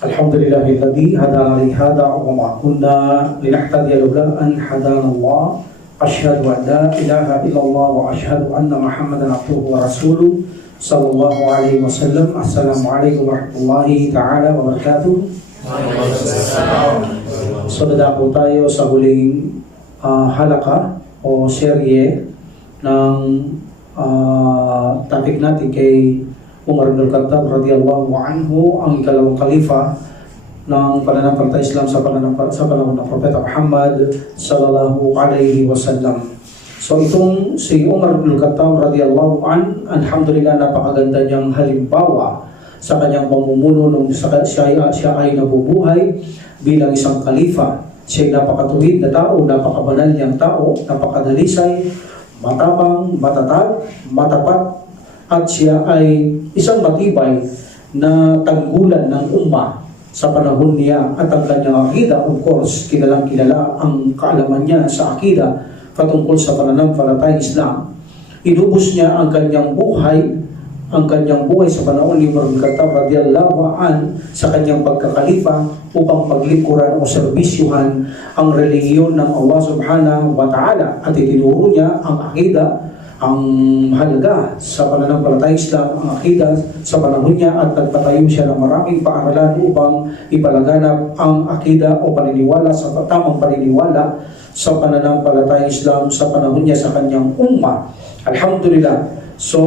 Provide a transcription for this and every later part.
Alhamdulillahilladzi hadana li hadza wa ma kunna linahtadiya laula an hadana Allah. Asyhadu an la ilaha illallah wa asyhadu anna Muhammadan abduhu wa rasuluh sallallahu alaihi wasallam. Assalamualaikum warahmatullahi taala wabarakatuh. So dadako tayo sa huling halaka o serye ng topic natin kay Umar bin Khattab radhiyallahu anhu, ang ikalawang khalifa ng pananampalataya Islam sa panahon ng Propeta Muhammad sallallahu alaihi wasallam. So itong si Umar bin Khattab radhiyallahu an, alhamdulillah, napakaganda niyang halimbawa sa kanyang pamumuno nung siya ay nabubuhay bilang isang khalifa. Siya ay napakatuwid na tao, napakabanal niyang tao, napakadalisay, matapang, matatag, matapat, at siya ay isang matibay na tanggulan ng umma sa panahon niya. At ang kanyang akida, of course, kilalang kilala ang kaalaman niya sa akida patungkol sa pananampalatayang Islam. Inubos niya ang kanyang buhay sa panahon ni Umar bin Khattab radhiyallahu an sa kanyang pagkakalifa upang paglingkuran o serbisyuhan ang relihiyon ng Allah subhanahu wa ta'ala, at itinuro niya ang akida, ang halaga sa pananampalatayang Islam, ang akida sa panahon niya, at nagpatayo siya ng maraming paaralan upang ipalaganap ang akida o paniniwala sa tamang paniniwala sa pananampalatayang Islam sa panahon niya sa kanyang umma. Alhamdulillah. So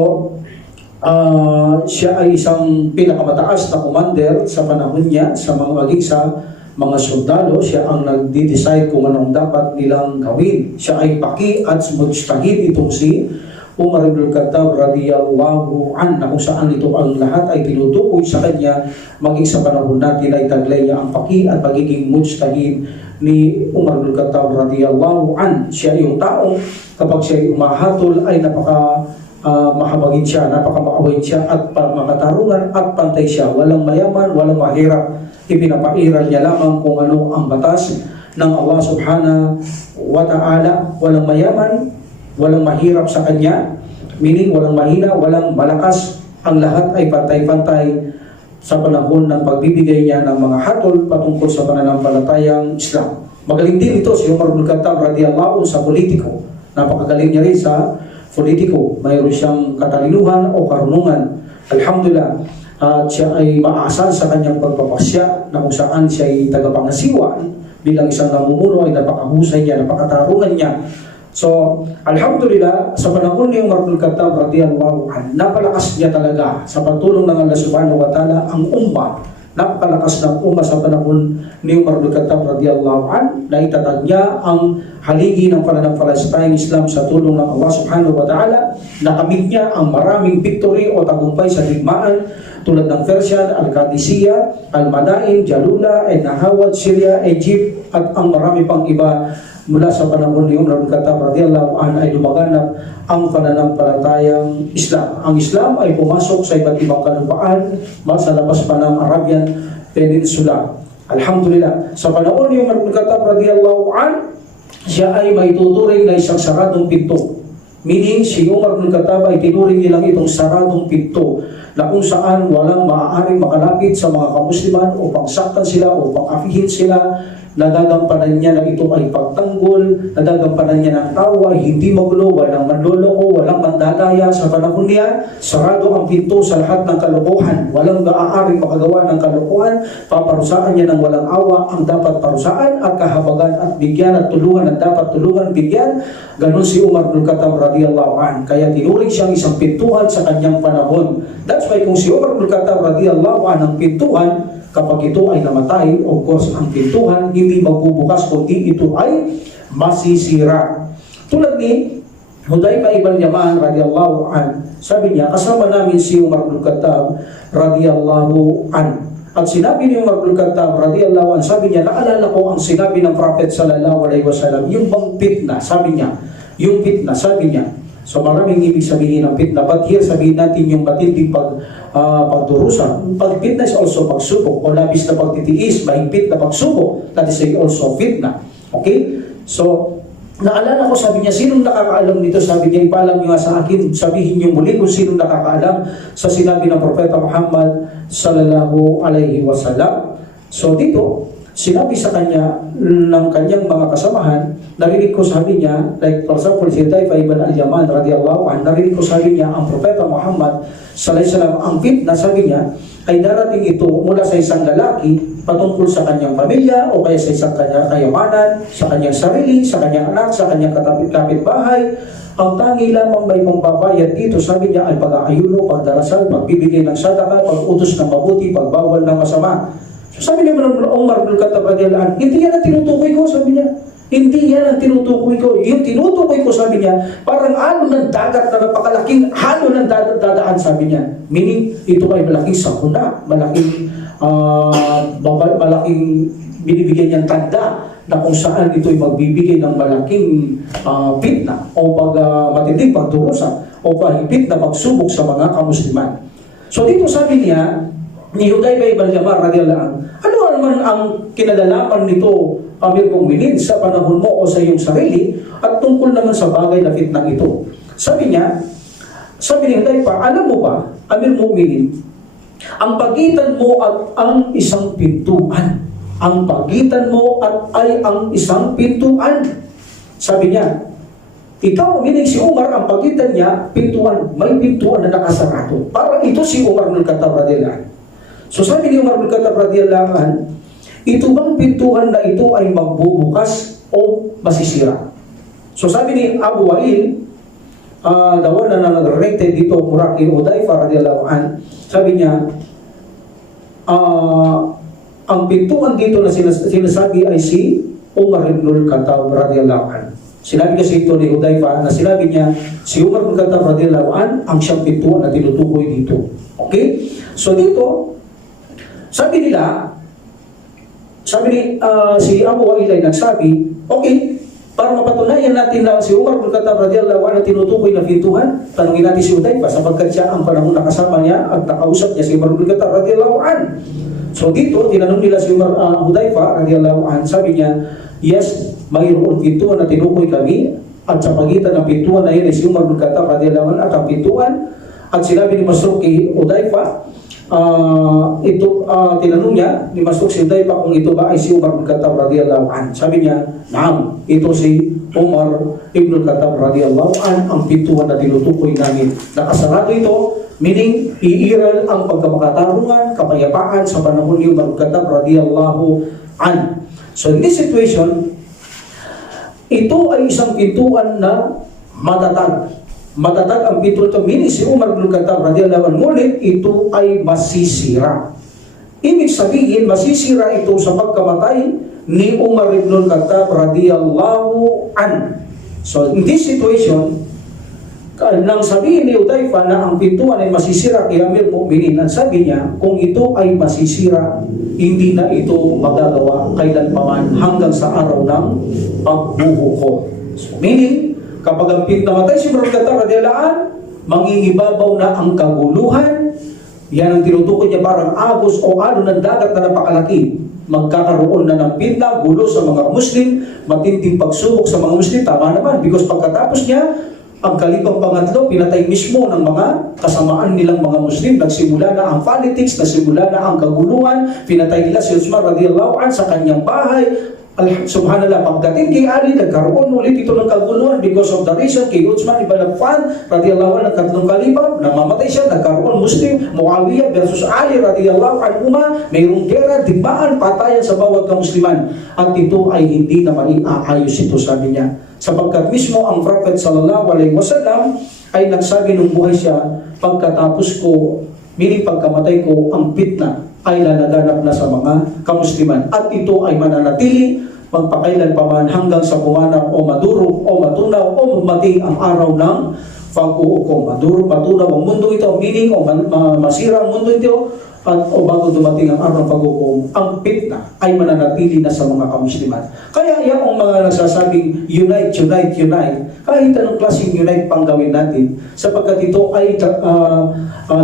siya ay isang pinakamataas na commander sa panahon niya, sa maging sa mga sundalo. Siya ang nagde-decide kung anong dapat nilang gawin. Siya ay paki at mujtahid, itong si Umar bin Khattab radhiyallahu an, na kung saan ito ang lahat ay tinutukoy sa kanya. Maging sa panahon natin ay taglay niya ang paki at pagiging mujtahid ni Umar bin Khattab radhiyallahu an. Siya yung taong kapag siya ay umahatol ay mahabagin siya, napakamaawin siya, at makatarungan at pantay siya. Walang mayaman, walang mahirap. Ipinapairal niya lamang kung ano ang batas ng Allah subhanahu wa ta'ala. Walang mayaman, walang mahirap sa kanya, meaning walang mahina, walang malakas. Ang lahat ay pantay-pantay sa panahon ng pagbibigay niya ng mga hatol patungkol sa pananampalatayang Islam. Magaling din ito si Umar bin Khattab radhiyallahu sa politiko. Napakagaling niya rin sa politiko. Mayroon siyang katalinuhan o karunungan. Alhamdulillah. At siya ay maasal sa kanyang pagpapasya, na kung saan siya ay tagapangasiwa bilang isang namumuno, ay napakahusay niya, napakatarungan niya. So, alhamdulillah, sa panahon ni Umar bin Khattab radhiyallahu anhu, napalakas niya talaga sa pagtulong ng Allah subhanahu wa ta'ala ang umma. Napakalakas ng umma sa panahon ni Umar bin Khattab radhiyallahu anhu, na itatag niya ang haligi ng pananampalatayang Islam sa tulong ng Allah subhanahu wa ta'ala. Nakamit niya ang maraming victory o tagumpay sa digmaan tulad ng Persian, Al-Qadisiyah, Al-Madain, Jalula, Nahawad, Syria, Egypt, at ang marami pang iba. Mula sa panahon ni Umar bin Khattab radhiyallahu anhu ay lumaganap ang pananampalatayang Islam. Ang Islam ay pumasok sa iba't ibang kalupaan sa labas pa ng Arabian Peninsula. Alhamdulillah. Sa panahon ni Umar bin Khattab radhiyallahu anhu, siya ay may tuturing na isang saradong pinto. Meaning, si Umar bin Khattab ay tinuring nilang itong saradong pinto, na kung saan walang maaaring makalapit sa mga kamusliman upang saktan sila, upang afihin sila. Nagagampanan niya na ito ay pagtanggol, nagagampanan niya ng tao ay hindi magulo, walang manloloko, walang mandadaya. Sa panahon niya, sarado ang pinto sa lahat ng kalokohan. Walang maaaring makagawa ng kalokohan. Paparusaan niya ng walang awa ang dapat parusaan, at kahabagan at bigyan, at tulungan at dapat tulungan bigyan. Ganon si Umar bin Khattab radhiyallahu anhu. Kaya tinuring siyang isang pintuan sa kanyang panahon. That's why kung si Umar bin Khattab radhiyallahu anhu ang pintuan, kapag ito ay namatay, of course, ang pintuan hindi magbubukas, kundi ito ay masisira. Tulad ni Hudayfa ibn Yaman radhiyallahu an, sabi niya, kasama namin si Umar bin Khattab radhiyallahu an. At sinabi ni Umar bin Khattab radhiyallahu an, sabi niya, naalala ko ang sinabi ng Prophet sallallahu alaihi wasallam, yung bang fitna, sabi niya, yung fitna, sabi niya. So maraming ibig sabihin ng fitna, but here sabihin natin yung matinding pagdurusa. Fitna is also pagsubok, o labis na pagtitiis, mahigpit na pagsubok. That is also fitna. Okay? So, naalala ko, sabi niya, sinong nakakaalam nito? Sabi niya, ipalam niyo nga sa akin, sabihin niyo muli kung sinong nakakaalam sa sinabi ng Propeta Muhammad sallallahu alaihi wasallam. So dito, sinabi sa kanya ng kanyang mga kasamahan, narinig ko sabi niya, like for example, si Hudayfa ibn al-Yaman radiyallahu anhu, narinig ko sabi niya, ang Propeta Muhammad sallallahu alaihi wasallam, ang fitna sabi niya, ay darating ito mula sa isang lalaki patungkol sa kanyang pamilya o kaya sa isang kanyang kayamanan, sa kanyang sarili, sa kanyang anak, sa kanyang kapit-bahay. Ang tangi lamang may pambabayad dito, sabi niya, ay pag-aayuno, pagdarasal, pagbibigay ng sadaka, pag-utos ng mabuti, pagbawal ng masama. So sabi ni Umar bin Khattab radhiyallahu anhu, hindi yan ang tinutukoy ko, sabi niya. Hindi yan ang tinutukoy ko. Yung tinutukoy ko, sabi niya, parang halo ng dagat na napakalaking halo ng dadaan, sabi niya. Meaning, ito ay malaking sakuna, malaking binibigyan niyang tanda na kung saan ito ay magbibigay ng malaking fitna o matinding pagdurusa o pahigpit na pagsubok sa mga kamusliman. So dito sabi niya, ni Hudayfa ibn al-Yaman radhiyallahu anhu, ano naman ang kinalalaman nito, Amir Mu'minin, sa panahon mo o sa iyong sarili at tungkol naman sa bagay na fitnang ito? Sabi niya, sabi ni Hudayfa, alam mo ba, Amir Mu'minin, ang pagitan mo at ang isang pintuan, ang pagitan mo at ay ang isang pintuan. Sabi niya, ikaw, meaning si Umar, ang pagitan niya, pintuan, may pintuan na nakasarado. Parang ito si Umar bin Khattab radhiyallahu anhu. So sabi ni Umar bin Khattab radhiyallahu anhu, ito bang pintuan na ito ay magbubukas o masisira? So sabi ni Abu Wa'il, the one na nag-related dito mula kay Hudayfa radhiyallahu anhu, sabi niya, ang pintuan dito na sinasabi ay si Umar ibn al-Khattab radhiyallahu anhu. Sinabi kasi ito ni Hudayfa na sinabi niya, si Umar ibn al-Khattab radhiyallahu anhu ang siyang pintuan na tinutukoy dito. Okay? So dito, sabi nila, si Abu Wa'il ay nagsabi, okay, para mapatunayan natin na si Umar ibn al-Khattab radhiyallahu anhu tinutukoy na pintuan, tanungin natin si Hudayfa sapagkat siya ang panahon na kasama niya at nakausap niya si Umar ibn al-Khattab radhiyallahu anhu. So dito, tinanong nila si Hudayfa radhiyallahu anhu, sabi niya, yes, mayroon pintuan na tinukoy kami at sa pagitan ng pintuan na yun ay si Umar ibn Khattab radhiyallahu anhu at ang pintuan. At sinabi ni Masruq kay Hudayfa, tinanong niya ni Masruq si Hudayfa kung ito ba ay si Umar ibn Khattab radhiyallahu anhu. Sabi niya, naam, ito si Umar ibn Khattab radhiyallahu anhu, ang pintuan na tinutukoy namin. Nakasarado ito, meaning iiral ang pagkapakatarungan, kapayapaan sa panahon ni Umar ibn Khattab radhiyallahu anhu. So in this situation, ito ay isang pintuan na matatag. Matatag ang pintuan ito, meaning si Umar ibn Khattab radhiyallahu anhu, ngunit ito ay masisira. Ibig sabihin, masisira ito sa pagkamatay ni Umar ibn Khattab radhiyallahu anhu. So in this situation, nang sabihin ni Hudayfa na ang pintuan ay masisira kay Amir Mu'minin, at sabi niya, kung ito ay masisira, hindi na ito magagawa kailanpaman hanggang sa araw ng pagbubuko. So, meaning, kapag ang namatay si Umar ibn Khattab radhiyallahu anhu, mangingibabaw na ang kaguluhan. Yan ang tinutukoy niya, parang agos o ano ng dagat na napakalaki. Magkakaroon na ng fitna, gulo sa mga Muslim, matinding pagsubok sa mga Muslim. Tama naman, because pagkatapos niya, ang kalibang pangatlo, pinatay mismo ng mga kasamaan nilang mga Muslim. Nagsimula na ang politics, nagsimula na ang kaguluhan. Pinatay nila si Uthman radhiyallahu anhu sa kanyang bahay. Subhanallah, pagdating kay Ali, nagkaroon ulit ito ng kaguluhan because of the reason kay Uthman ibn Affan radhiyallahu anhu, nagkatlong kalibang, namamatay siya, nagkaroon Muslim, Muawiyah versus Ali radhiyallahu anhu, mayroong gera, dimaan, patayan sa bawat kamusliman. At ito ay hindi na maiaayos ito, sabi niya. Sapagkat mismo ang Prophet sallallahu alaihi wasallam ay nagsabi nung buhay siya, pagkatapos ko, meaning pagkamatay ko, ang fitna ay lalaganap na sa mga kamusliman. At ito ay mananatili magpakailan pa man hanggang sa pumanaw o madurog o matunaw o magmati ang araw ng pag-uukom. Madurog, matunaw ang mundo ito, meaning o masira ang mundo ito, at o bago dumating ang araw ng pag-uukom, ang fitna ay mananatili na sa mga kamusliman. Kaya yung mga nagsasabing unite, unite, unite, kahit anong klaseng unite pang gawin natin, sapagkat ito ay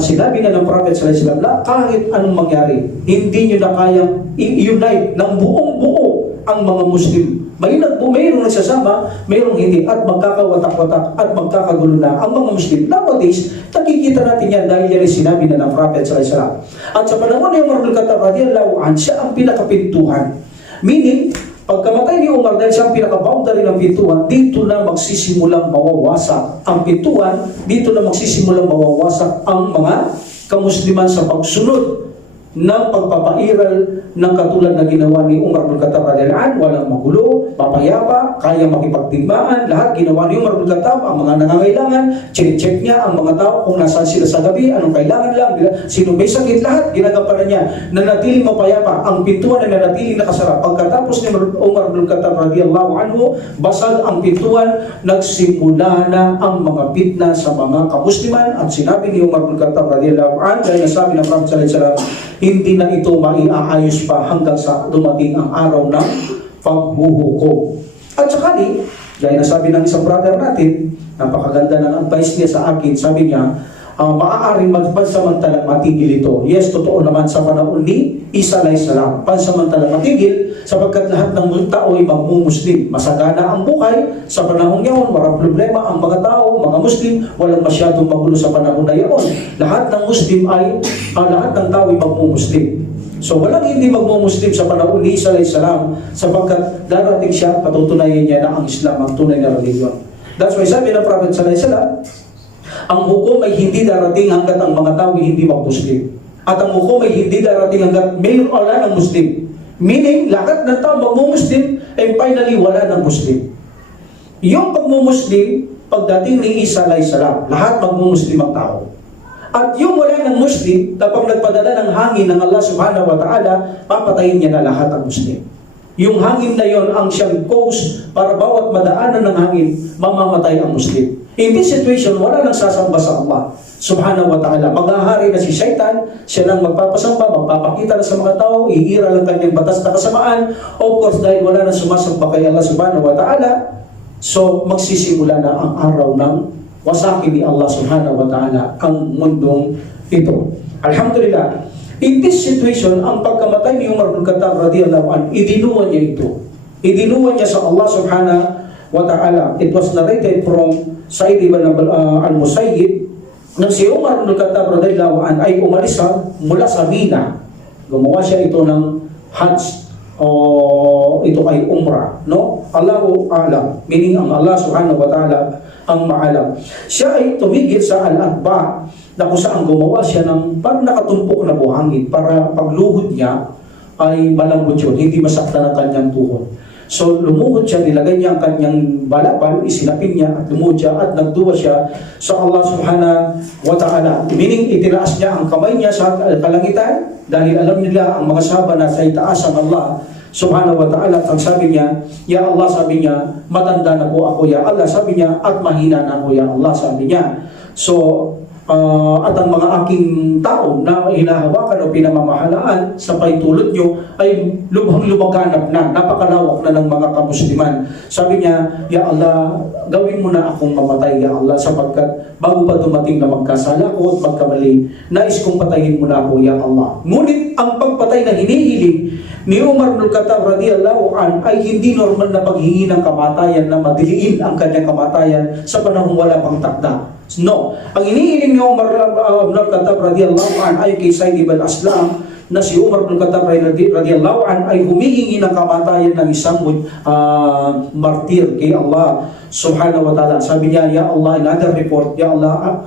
sinabi na ng Prophet sallallahu alaihi wasallam, kahit anong mangyari, hindi nyo na kayang i-unite ng buong buo ang mga Muslim. Mayroong nagsasama, mayroong hindi, at magkakawatak-watak at magkakagulo na ang mga Muslim. Nowadays, nakikita natin yan dahil yan ay sinabi na ng Prophet sallallahu alaihi wasallam. At sa panahon ni Umar bin Khattab radhiyallahu anhu, siya ang pinakapintuhan. Meaning, pagkamatay ni Umar dahil siya ang pinaka-boundary ng pintuan, dito na magsisimulang mawawasak ang pintuan, dito na magsisimulang mawawasak ang mga kamusliman sa pagsunod ng pagpapairal ng katulad na ginawa ni Umar bin Khattab radhiyallahu anhu. Walang magulo, mapayapa, kaya makipagdigmaan, lahat ginawa ni Umar bin Khattab. Ang mga nangangailangan, check niya ang mga tao kung nasaan sila sa gabi, anong kailangan lang, sino may sakit, lahat ginagampanan niya. Nanatiling mapayapa, ang pintuan ay nanatiling nakasara. Pagkatapos ni Umar bin Khattab radhiyallahu anhu, basag ang pintuan, nagsimula na ang mga fitna sa mga kamusliman. At sinabi ni Umar bin Khattab radhiyallahu anhu, dahil nasabi ng Prophet sallallahu alaihi wasallam, hindi na ito maiaayos pa hanggang sa dumating ang araw ng paghuhukom. At sakali, gaya na sabi ng isang brother natin, napakaganda ng advice niya sa akin, sabi niya, maaaring pansamantalang matigil ito. Yes, totoo naman sa panahon ni Isa alayhis salam, pansamantalang matigil sapagkat lahat ng tao ay magmumuslim. Masagana ang buhay sa panahon ngayon, walang problema ang mga tao, mga Muslim, walang masyadong magulo sa panahon na iyon. Lahat ng Muslim ay, lahat ng tao ay magmumuslim. So walang hindi magmumuslim sa panahon ni Isa alayhis salam sapagkat darating siya, patutunayan niya na ang Islam ang tunay na religion. That's why sabi ng Prophet sallallahu alaihi wasallam, ang hukom ay hindi darating hanggat ang mga tao ay hindi mag-Muslim. At ang hukom ay hindi darating hanggat mayroon wala ng Muslim. Meaning, lahat ng tao mag-Muslim ay finally wala ng Muslim. Yung pag-Muslim, pagdating ni Isa alayhis salam, lahat mag-Muslim ang tao. At yung wala ng Muslim, kapag nagpadala ng hangin ng Allah subhanahu wa ta'ala, papatayin niya na lahat ang Muslim. Yung hangin na yon ang siyang cause para bawat madaanan ng hangin, mamamatay ang Muslim. In this situation, wala nang sasamba sa Allah subhanahu wa ta'ala. Maghahari na si Shaitan, siya lang magpapasamba, magpapakita na sa mga tao, iira lang kanyang batas na kasamaan. Of course, dahil wala nang sumasamba kay Allah subhanahu wa ta'ala, so magsisimula na ang araw ng wasakin ni Allah subhanahu wa ta'ala ang mundong ito. Alhamdulillah. In this situation, ang pagkamatay ni Umar bin Khattab radhiyallahu anhu, idinuwan niya ito. Idinuwan niya sa Allah subhanahu wa ta'ala. It was narrated from Sa'id ibn al-Musayyib nang si Umar bin Khattab radhiyallahu anhu ay umalis mula sa Mina. Gumawa siya ito ng Hajj o ito ay Umrah, no? Allahu a'lam, meaning ang Allah subhanahu wa ta'ala ang maalam. Siya ay tumigil sa Al-Atba na kung saan gumawa siya ng parang nakatumpok na buhangin para pagluhod niya ay malambot yun, hindi masaktan ang kanyang tuhod. So lumuhod siya, nilagay niya ang kanyang balabal, isinapin niya at lumuhod siya at nagduwa siya sa Allah subhanahu wa ta'ala. Meaning itinaas niya ang kamay niya sa kalangitan dahil alam nila ang mga sahaba na sa itaas ang Allah subhanahu wa ta'ala. At sabi niya, Ya Allah, sabi niya, matanda na po ako, Ya Allah, sabi niya, at mahina na ako, Ya Allah, sabi niya. So at ang mga aking tao na hinahawakan o pinamamahalaan sa paitulot nyo ay lubhang-lumaganap na, napakalawak na ng mga kamusliman. Sabi niya, Ya Allah, gawin mo na akong mamatay, Ya Allah, sapagkat bago pa dumating na magkasala ko at magkamali, nais kong patayin mo na ako, Ya Allah. Ngunit ang pagpatay na hinihiling ni Umar bin Khattab radhiyallahu anhu ay hindi normal na paghingi ng kamatayan na madiliin ang kanyang kamatayan sa panahong wala pang takda. No. Ang iniiling ni Umar bin Khattab radhiyallahu anhu ay kay Zaid ibn Aslam na si Umar bin Khattab radhiyallahu anhu ay humihingi ng kamatayan ng isang martir kay Allah subhanahu wa ta'ala. Sabi niya, Ya Allah, another report, Ya Allah,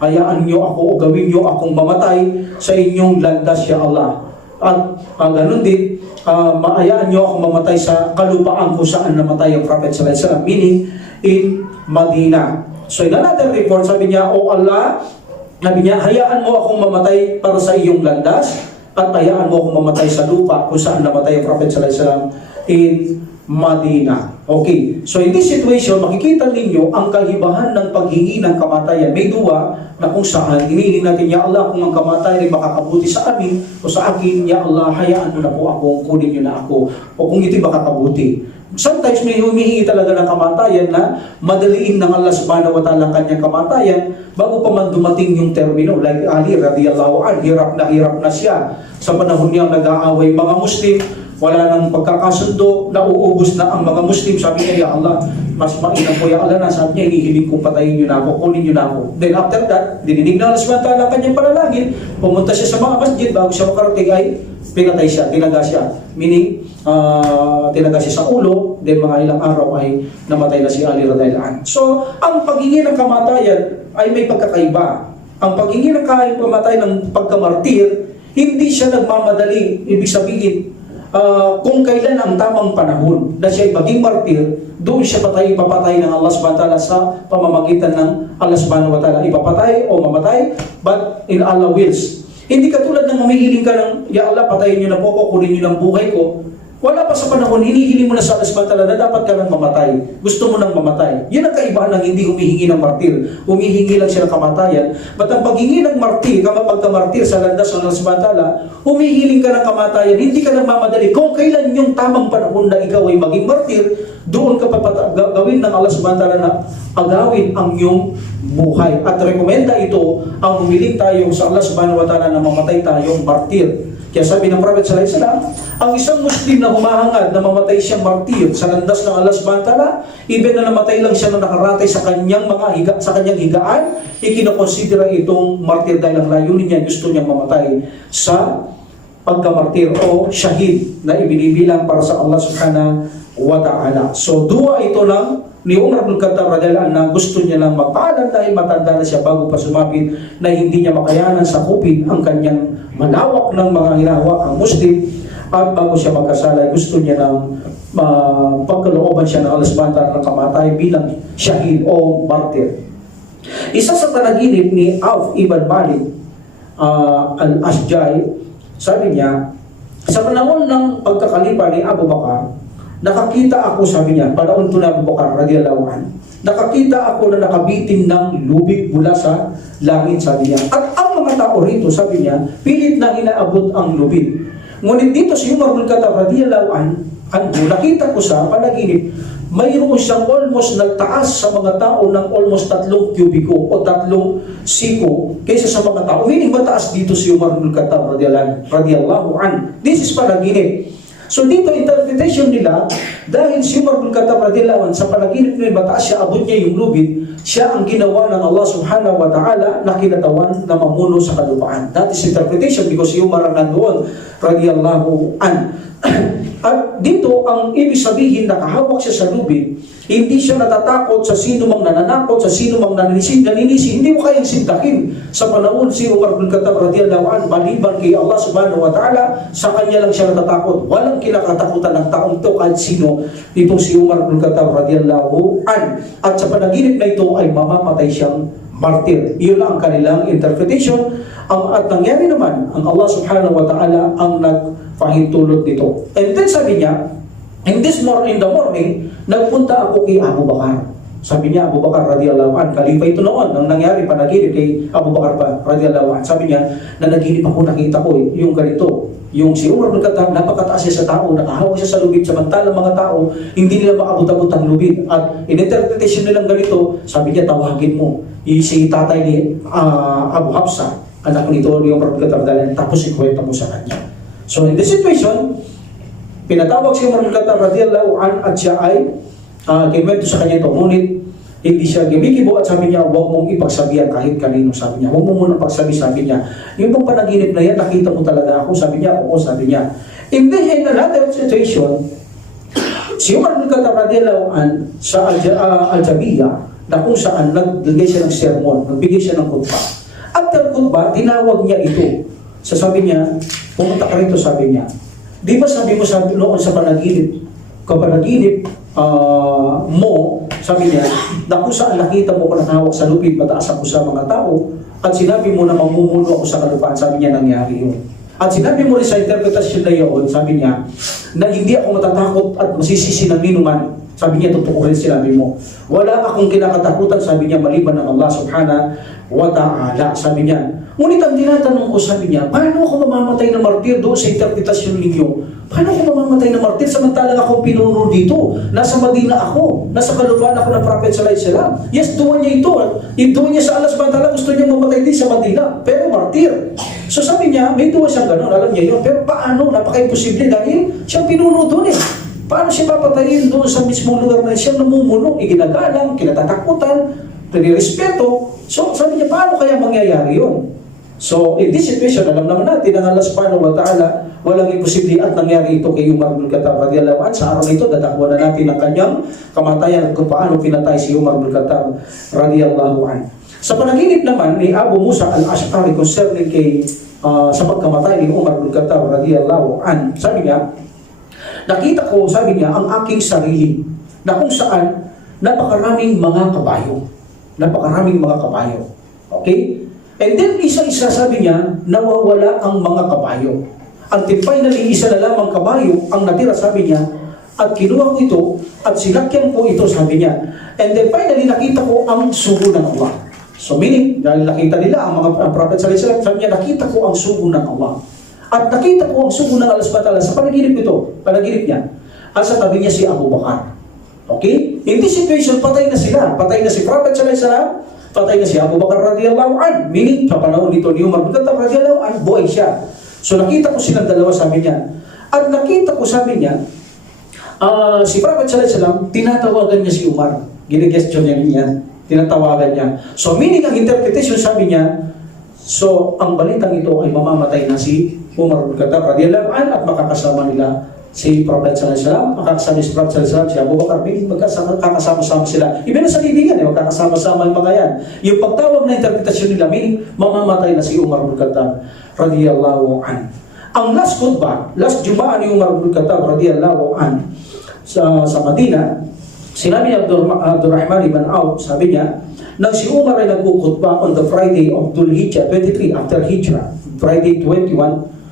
hayaan niyo ako o gawin niyo akong mamatay sa inyong landas, Ya Allah. At ganun din, maayaan niyo akong mamatay sa kalupaan kung saan namatay ang Prophet sallallahu alaihi wasallam, meaning in Madina. So in another report, sabi niya, O Allah, sabi niya, hayaan mo akong mamatay para sa iyong landas at hayaan mo akong mamatay sa lupa kung saan namatay ang Prophet sallallahu alaihi wasallam in Madina. Okay, so in this situation, makikita ninyo ang kahibahan ng paghingi ng kamatayan. May duwa na kung saan hinihiling natin, Ya Allah, kung ang kamatayan ay makakabuti sa amin o sa akin, Ya Allah, hayaan mo na po ako, kunin niyo na ako, o kung ito'y makakabuti. Sometimes may humihingi talaga ng kamatayan na madaliin ng Allah subhanahu wa ta'ala ang kanyang kamatayan bago pa man dumating yung termino. Like Ali radhiyallahu anhu, hirap na siya sa panahon niyang nag-aaway mga Muslim. wala nang pagkakasundo, nauubos na ang mga Muslim. Sabi niya, ya Allah, mas mainam po, ya Allah na. Sabi niya, hinihiling kong patayin niyo na ako, kunin niyo na ako. Then after that, dininig na Allah subhanahu wa ta'ala kanyang panalangin, pumunta siya sa mga masjid, bago siya makarating ay pinatay siya, tinaga siya. Meaning, tinaga siya sa ulo, then mga ilang araw ay namatay na si Ali radhiyallahu anhu. So, ang paghingi ng kamatayan ay may pagkakaiba. Ang paghingi ng kamatay ng pagkamartir, hindi siya nagmamadali. Ibig sabihin, kung kailan ang tamang panahon na siya ay maging martir, doon siya papatay ng Allah subhanahu wa ta'ala sa pamamagitan ng Allah subhanahu wa ta'ala. Ipapatay o mamatay, but in Allah wills. Hindi katulad ng humihiling ka ng, ya Allah, patayin niyo na po ko, kunin niyo ng buhay ko. Wala pa sa panahon, hinihiling mo na sa Allah subhanahu wa ta'ala na dapat ka nang mamatay. Gusto mo nang mamatay. Yan ang kaibahan ng hindi humihingi ng martir. Humihingi lang siya ng kamatayan. But ang paghingi ng martir, pagka-martir sa landas ng Allah subhanahu wa ta'ala, humihiling ka ng kamatayan, hindi ka nang mamadali. Kung kailan yung tamang panahon na ikaw ay maging martir, doon ka gawin ng Allah subhanahu wa ta'ala na agawin ang iyong buhay. At rekomenda ito ang humiling tayo sa Allah subhanahu wa ta'ala na mamatay tayong martir. Kaya sabi ng Prophet sallallahu alaihi wasallam, ang isang Muslim na humahangad na mamatay siyang martir sa landas ng Allah subhanahu wa ta'ala, even na namatay lang siya na nakaratay sa kanyang higaan, ikinokonsidera itong martir dahil ang layunin niya, gusto niyang mamatay sa pagkamartir o shahid na ibinibilang para sa Allah subhanahu wa ta'ala. So, dua ito ng ni Umar bin Khattab radhiyallahu anhu na gusto niya lang magpaalam dahil matanda na siya bago pa sumapit na hindi niya makayanan sakupin ang kanyang malawak ng mga hinahawak ang Muslim, at bago siya magkasala gusto niya ng pagkalooban siya ng Allah subhanahu wa ta'ala ng kamatay bilang shahid o martir. Isa sa panaginip ni Auf ibn Malik al-Ashjai, sabi niya, sa panahon ng pagkakalipa ni Abu Bakar, nakakita ako, sabi niya, panahon to na Abu Bakar radhiyallahu anhu, nakakita ako na nakabitin ng lubig mula sa langit, sabi niya. At ang mga tao rito, sabi niya, pilit na inaabot ang lubig. Ngunit dito si Umar bin Khattab radhiyallahu anhu, nakita ko sa panaginip, mayroon siyang almost nagtaas sa mga tao ng almost 3 kubiko o 3 siko kaysa sa mga tao. Meaning mataas dito si Umar bin Khattab radhiyallahu anhu. This is panaginip. So dito, interpretation nila, dahil si Umar bin Khattab radhiyallahu anhu, sa panaginip nila, mataas siya, abot niya yung lubid, siya ang ginawa ng Allah subhanahu wa ta'ala na kinatawan na mamuno sa kalupaan. That is interpretation because si Umar ang nandoon radhiyallahu anhu. At dito, ang ibig sabihin, nakahawak siya sa lubid, hindi siya natatakot sa sino mang nananakot, sa sino mang naninisi. Hindi mo kayang sintakin sa panahon si Umar bin Khattab radhiyallahu anhu, maliban kay Allah subhanahu wa ta'ala, sa kanya lang siya natatakot. Walang kinakatakutan ng taong ito kahit sino, itong si Umar bin Khattab radhiyallahu anhu. At sa panaginip na ito ay mamamatay siyang martir. Iyon ang kanilang interpretation. At nangyari naman, ang Allah subhanahu wa ta'ala ang nagpahintulot nito. And then sabi niya, in the morning, nagpunta ako kay Abu Bakar. Sabi niya, Abu Bakar radhiyallahu anhu, kalipa ito noon, nang nangyari, panaginip kay Abu Bakar pa radhiyallahu anhu. Sabi niya, nanaginip ako, nakita ko yung ganito. Yung si Umar bin Khattab, napakataas siya sa tao, nakahawak siya sa lubid, samantalang mga tao, hindi nila maabot-abot ang lubid. At in-interpretation nilang ganito, sabi niya, tawagin mo si tatay ni Abu Hafsa, anak nito ni Umar bin Khattab, tapos ikwenta mo sa kanya. So in this situation, pinatawag si Umar bin Khattab radhiyallahu anhu at siya ay kinuwento sa kanya ito. Ngunit hindi siya gimigibo at sabi niya, huwag mong ipagsabihan kahit kanino. Sabi niya, huwag mo munang pagsabi, sabi niya. Yung bang panaginip na yan, nakita mo talaga ako? Sabi niya, oo, sabi niya. In another situation, si Umar bin Khattab radhiyallahu anhu sa Al-Jabiyah, na kung saan nagbigay siya ng sermon, nagbigay siya ng khutbah. After khutbah, tinawag niya ito. Sabi niya, pumunta ka rito, sabi niya. Di ba sabi mo noon sa panaginip, mo, sabi niya, na kung saan nakita mo ko nakahawak sa lupit, mataas ako sa mga tao, at sinabi mo na mamumuno ako sa kalupaan, sabi niya, nangyari yun. At sinabi mo rin sa interpretasyon na yun, sabi niya, na hindi ako matatakot at masisisi ng minuman. Sabi niya, totoo rin sinabi mo. Wala akong kinakatakutan, sabi niya, maliban ng Allah subhanahu wa ta'ala. Sabi niya, Ngunit ang tinatanong ko, sabi niya, paano ako mamamatay na martir doon sa interpretasyon ninyo? Paano ako mamamatay na martir samantalang ako pinuno dito? Nasa Madina ako. Nasa kaluluan ako ng Prophet sallallahu alaihi wasallam. Yes, duwan niya ito. Duwan niya sa Allah subhanahu gusto niya mamatay din sa Madina. Pero martir. So sabi niya, may duwa siyang gano'n. Alam niya yun. Pero paano? Napaka-imposible dahil siyang pinuno doon eh. Paano siya papatayin doon sa mismong lugar na siyang namumuno? Iginagalang, kinatatakutan, respeto. So sabi niya, paano kaya mangyayari yun? So, in this situation, alam naman natin ang Allah subhanahu wa ta'ala, walang imposible at nangyari ito kay Umar bin Khattab radiyallahu anhu. Sa araw na ito, dadakwa na natin ang kanyang kamatayan at kung paano pinatay si Umar bin Khattab radiyallahu anhu. Sa panaginip naman ni Abu Musa al-Ash'ari concerning kay sa pagkamatay ni Umar bin Khattab radiyallahu anhu, sabi niya, nakita ko, sabi niya, ang aking sarili na kung saan napakaraming mga kabayo. Napakaraming mga kabayo. Okay? And then, isa-isa sabi niya, nawawala ang mga kabayo. Until finally, isa na lamang kabayo ang natira, sabi niya, at kinuha ko ito, at sinakyan ko ito, sabi niya. And then finally, nakita ko ang sugo ng Allah. So meaning, dahil nakita nila ang mga prophet sallallahu alaihi wasallam, sabi niya, nakita ko ang sugo ng Allah. At nakita ko ang sugo ng Allah subhanahu wa ta'ala sa panaginip ito, panaginip niya. At sa tabi niya si Abu Bakar. Okay? In this situation, patay na sila. Patay na si Prophet sallallahu alaihi wasallam, patay na si Abu Bakar radiyallahu anhu. Meaning, sa panahon nito ni Umar bin Khattab radiyallahu anhu, buhay siya. So nakita ko silang dalawa, sabi niya. At nakita ko, sabi niya, si Prophet sallallahu alaihi wasallam, tinatawagan niya si Umar. Ginigestyon niya niya. Tinatawagan niya. So meaning, ang interpretation, sabi niya, so ang balitang ito ay mamamatay na si Umar bin Khattab radiyallahu anhu at makakasama nila si Prophet sallallahu alaihi wasallam, makakasama si Prophet sallallahu alaihi wasallam, si Abu Bakar, magkakasama-sama sila. Even sa libingan, magkakasama-sama yung mga yan. Yung pagtawag na interpretasyon nila, meaning, mamamatay na si Umar bin Khattab radiyallahu anhu. Ang last khutbah, last Jumaa ni Umar bin Khattab radiyallahu anhu sa Madina, sinabi ni Abdurrahman ibn Auf, sabi niya, nang si Umar ay nagkukhutbah on the Friday of Dhul Hijjah 23 after Hijrah, Friday 21,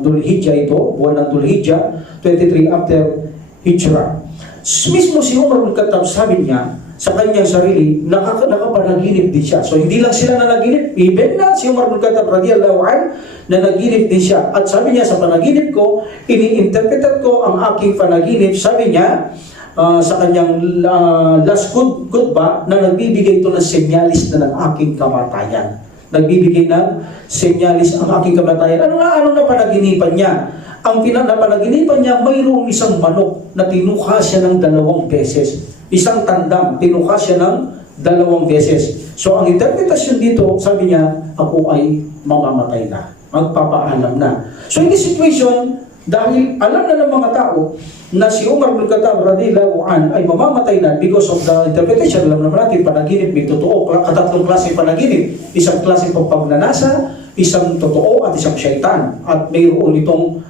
Dhul Hijjah ito, buwan ng Dhul Hijjah, 23 after Hijrah. Mismo si Umar bin Khattab, sabi niya, sa kanyang sarili, nakapanaginip din siya. So hindi lang sila nanaginip, even na si Umar bin Khattab radiyallahu anhu, nanaginip din siya. At sabi niya, sa panaginip ko, ini-interpreted ko ang aking panaginip, sabi niya, sa kanyang last khutbah, na nagbibigay ito ng senyalis na ng aking kamatayan. Nagbibigay ng senyalis ang aking kamatayan. Ano na panaginipan niya? Ang pinanapanaginipan niya, mayroong isang manok na tinukha siya ng 2 beses. Isang tandang, tinukha siya ng 2 beses. So ang interpretasyon dito, sabi niya, ako ay mamamatay na. Magpapaalam na. So in this situation, dahil alam na ng mga tao na si Umar bin Khattab radhiyallahu anhu ay mamamatay na because of the interpretation, alam naman natin, panaginip, may totoo, katatlong klase panaginip, isang klase pagnanasa, isang totoo at isang syaitan. At mayroon itong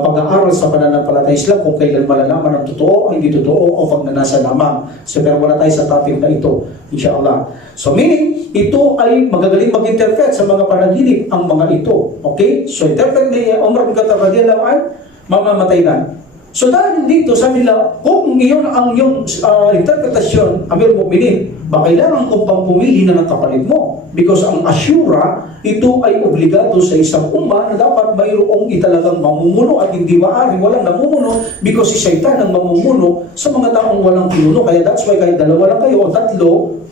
pag-aaral sa pananampalataya Islam kung kailan malalaman ang totoo, hindi totoo, o pagnanasa lamang. So pero wala tayo sa topic na ito, inshallah. So meaning, ito ay magagaling mag-interpret sa mga panaginip ang mga ito. Okay? So interpret ni Umar bin Khattab radhiyallahu anhu, mamamatay na. So dahil dito, sabi nila, kung iyon ang iyong interpretasyon, Amir Mu'minin, ba kailangan kong pang pumili na ng kapalit mo? Because ang asyura, ito ay obligado sa isang umma na dapat mayroong italagang mamumuno at hindi maaring walang namumuno because si Shaitan ang mamumuno sa mga taong walang pinuno. Kaya that's why kahit dalawa lang kayo o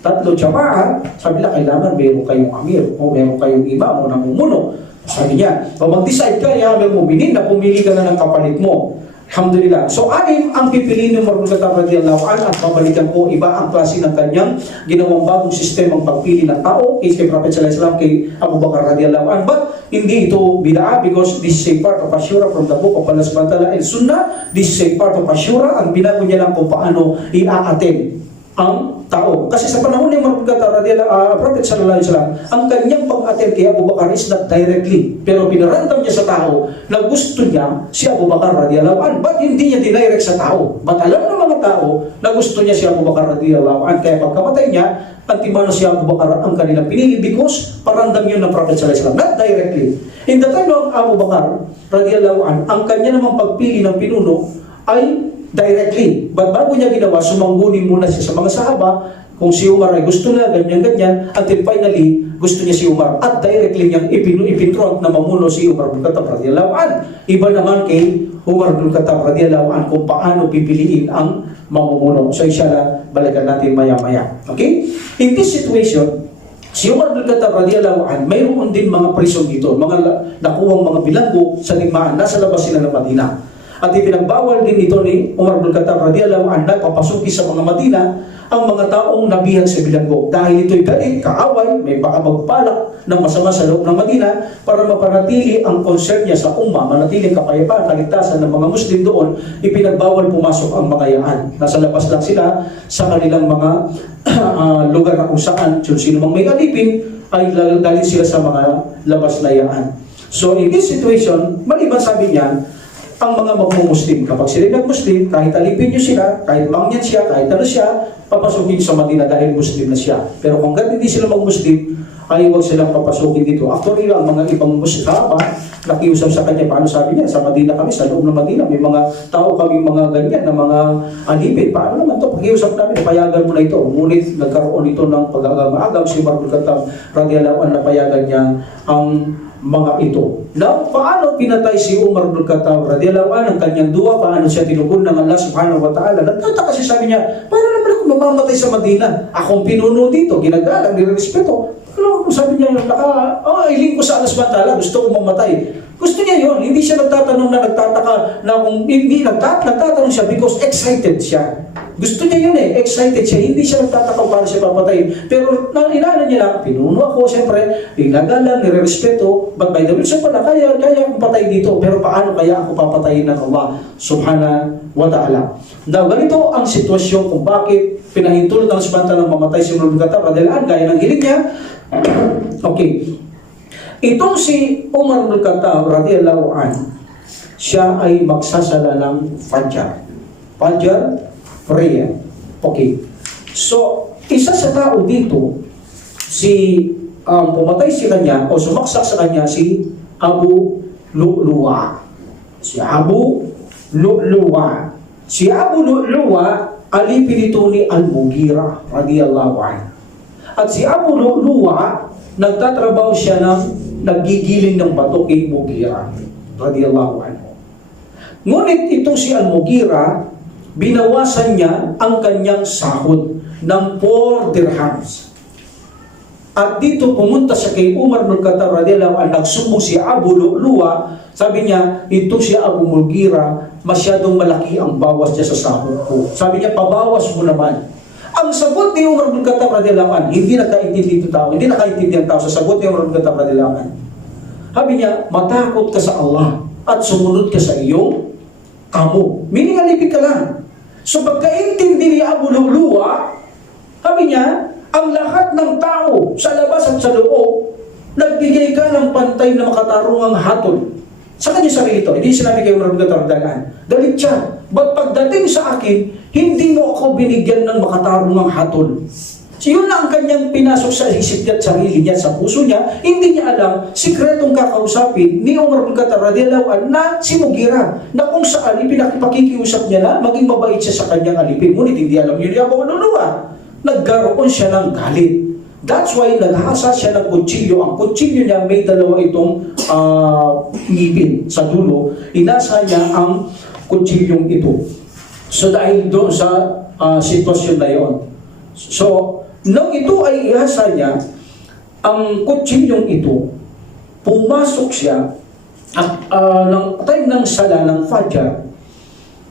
tatlo jamaah, sabi nila kailangan mayroong kayong amir o mayroong kayong imam o namumuno. Sabi niya, mag-decide ka, Amir Mu'minin, na pumili ka na ng kapalit mo. Alhamdulillah. So, anim ang pipiliin ng Umar bin Khattab radhiyallahu anhu at babalikan ko iba ang klase ng kanyang ginawang bagong sistemang pagpili ng tao kay Prophet sallallahu alaihi wasallam kay Abu Bakar radhiyallahu anhu. But hindi ito bid'ah because this is a part of Ashura from the book of Allah subhanahu wa ta'ala and Sunnah. This is a part of Ashura. Ang binago niya lang kung paano i-a-attend ang tao. Kasi sa panahon ni Umar bin Khattab Prophet sallallahu alaihi wasallam, ang kanyang pag-attend kay Abu Bakar is not directly, pero pinaramdam niya sa tao na gusto niya si Abu Bakar radhiyallahu anhu, but hindi niya dinirect sa tao. But alam ng mga tao na gusto niya si Abu Bakar radhiyallahu anhu, kaya pagkamatay niya, antimano si Abu Bakar ang kanilang pinili because paramdam yun ng Prophet sallallahu alaihi wasallam, not directly. In the time of Abu Bakar radhiyallahu anhu, ang kanya namang pagpili ng pinuno ay directly. But bago niya ginawa, sumangguni muna siya sa mga sahaba kung si Umar ay gusto na ganyan-ganyan, until finally, gusto niya si Umar. At directly niyang ipintront na mamuno si Umar bin Khattab radiyallahu anhu. Iba naman kay Umar bin Khattab radiyallahu anhu kung paano pipiliin ang mamumuno. So inshallah, balikan natin maya-maya. Okay? In this situation, si Umar bin Khattab radiyallahu anhu, mayroon din mga prison dito, mga nakuwang mga bilanggo sa digmaan, nasa labas sila ng Madina. At ipinagbawal din ito ni Umar bin Khattab radiyallahu anhu na papasukin sa mga Madina ang mga taong nabihag sa bilanggo. Dahil ito'y galit, kaaway, may baka magpalak ng masama sa loob ng Madina para mapanatili ang concern niya sa umma, manatiling kapayapaan, kaligtasan ng mga Muslim doon, ipinagbawal pumasok ang mga yaan. Nasa labas lang sila sa kanilang mga lugar na kung saan sino mang may alipin ay dalhin sila sa mga labas na yaan. So in this situation, maliban sabi niya, ang mga magmumuslim, kapag sila nag-Muslim, kahit alipin nyo sila, kahit mangyan siya, kahit ano siya, papasukin sa Madina dahil Muslim na siya. Pero kung hindi sila mag-Muslim, ay huwag silang papasukin dito. After all, ang mga ibang Muslim, nakiusap sa kanya, paano sabi niya, sa Madina kami, sa loob ng Madina, may mga tao kami mga ganyan, na mga alipin. Paano naman ito? Pakiusap namin, payagan mo na ito. Ngunit nagkaroon ito ng pag-agam-agam, si Umar bin Khattab radiyallahu anhu, napayagan niya ang mga ito. Now, paano pinatay si Umar bin Khattab radiyallahu anhu ang kanyang duwa? Paano siya tinugon ng Allah subhanahu wa ta'ala? Nagtataka siya, sabi niya, paano naman ako mamamatay sa Madina? Akong pinuno dito, ginagalang, nirespeto. Ano, sabi niya, iling ko sa Allah subhanahu wa ta'ala, gusto ko mamatay. Gusto niya yun. Hindi siya nagtatanong na nagtataka na kung hindi nagtatanong siya because excited siya. Gusto niya yun excited siya. Hindi siya nagtataka para siya papatay. Pero inaano niya lang, pinuno ako, siyempre, inagalang, nire-respeto, but by the way, siya pala, kaya akong patay dito. Pero paano kaya ako papatayin ng Allah subhanahu wa ta'ala? Now, ganito ang sitwasyon kung bakit pinahintulot ng subhanahu wa ta'ala mamatay si Umar bin Khattab radiyallahu anhu, gaya ng hiling niya. Okay. Itong si Umar bin Khattab radiyallahu anhu, siya ay magsasala ng Fajr. Fajr prayer. Okay. So, isa sa tao dito, si pumatay si kanya o sumaksak sa kanya si Abu Lu'lu'a. Si Abu Lu'lu'a. Si Abu Lu'lu'a, alipin ito ni Al-Mughira radiyallahu anhu. At si Abu Lu'lu'a, nagtatrabaho siya ng nagigiling ng bato kay Mughira radiyallahu anhu. Ngunit itong si Al-Mughira, binawasan niya ang kanyang sahod ng 4 dirhams. At dito pumunta siya kay Umar bin Khattab radiyallahu anhu, nagsumbong si Abu Lu'lu'a, sabi niya, ito si Abu Mughira, masyadong malaki ang bawas niya sa sahod ko. Sabi niya, pabawas mo naman. Ang sagot ni Umar bin Khattab radiyallahu anhu, hindi nakaintindi ang tao sa sagot ni Umar bin Khattab radiyallahu anhu. Sabi niya, matakot ka sa Allah at sumunod ka sa iyong amo. Meaning, alipin ka lang. So pagkaintindi ni Abu Lu'lu'a, sabi niya, ang lahat ng tao sa labas at sa loob, nagbigay ka ng pantay na makatarungang hatol. Sa kanya sarili ito, hindi sinabi kay Umar bin Khattab radiyallahu anhu, galit siya. But pagdating sa akin, hindi mo ako binigyan ng makatarungang hatol. So yun na ang kanyang pinasok sa isip niya at sarili niya, sa puso niya. Hindi niya alam, sikretong kakausapin ni Umar bin Khattab radiyallahu anhu na si Mughira, na kung saan ipinakipakikiusap niya na maging mabait siya sa kanyang alipin. Ngunit hindi alam yun niya Abu Lu'lu'a. Nagkaroon siya ng galit. That's why naghasa siya ng kutsilyo. Ang kutsilyo niya may dalawa itong ngipin sa dulo. Inasa niya ang kutsilyong ito. So dahil doon sa sitwasyon na yon. So, nang ito ay ihasa niya, ang kutsilyong ito, pumasok siya at ng time ng sala ng Fajr,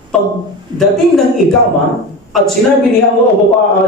pagdating ng ikama, at sinabi ni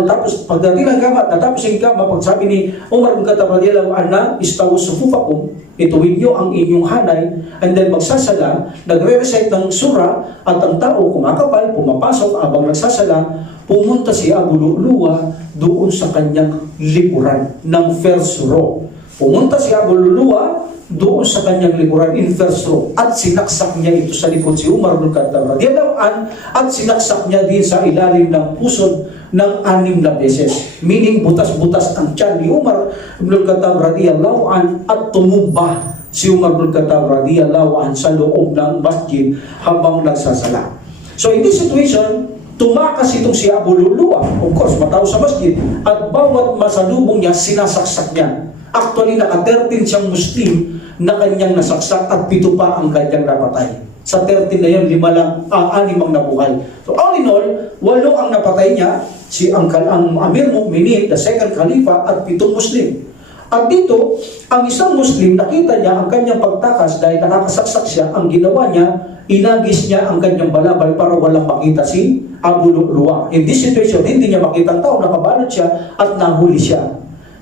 tapos pagdating ng ikama, natapos ang ikama, pagsabi ni Umar bin Khattab radiyallahu anhu, istawu sufufakum, ituwid niyo ang inyong hanay, and then magsasala, nagre-recite ng surah, at ang tao kumakapal, pumapasok, abang nagsasala, pumunta si Abu Lu'lu'a doon sa kanyang likuran ng first row. Pumunta si Abu Lu'lu'a doon sa kanyang likuran in first row at sinaksak niya ito sa likod si Umar bin Khattab radiyallahu anhu at sinaksak niya din sa ilalim ng pusod ng 6 na beses. Meaning butas-butas ang tiyan ni Umar bin Khattab radiyallahu anhu at tumumba si Umar bin Khattab radiyallahu anhu sa loob ng masjid habang nagsasala. So in this situation, tumakas itong si Abu Lu'lu'ah, of course, matao sa masjid, at bawat masalubong niya, sinasaksak niya. Actually, naka-13 siyang Muslim na kanyang nasaksak at 7 pa ang kanyang napatay. Sa 13 na yun, 5 lang, 6 ang nabuhay. So all in all, 8 ang napatay niya, ang Amir Mu'minin, the second Khalifa, at 7 Muslim. At dito, ang isang Muslim, nakita niya ang kanyang pagtakas dahil nakakasaksak siya, ang ginawa niya, inagis niya ang kanyang balabal para walang makita si Abu Lu'lu'ah. In this situation, hindi niya makita ang tao, nakabalot siya at nahuli siya.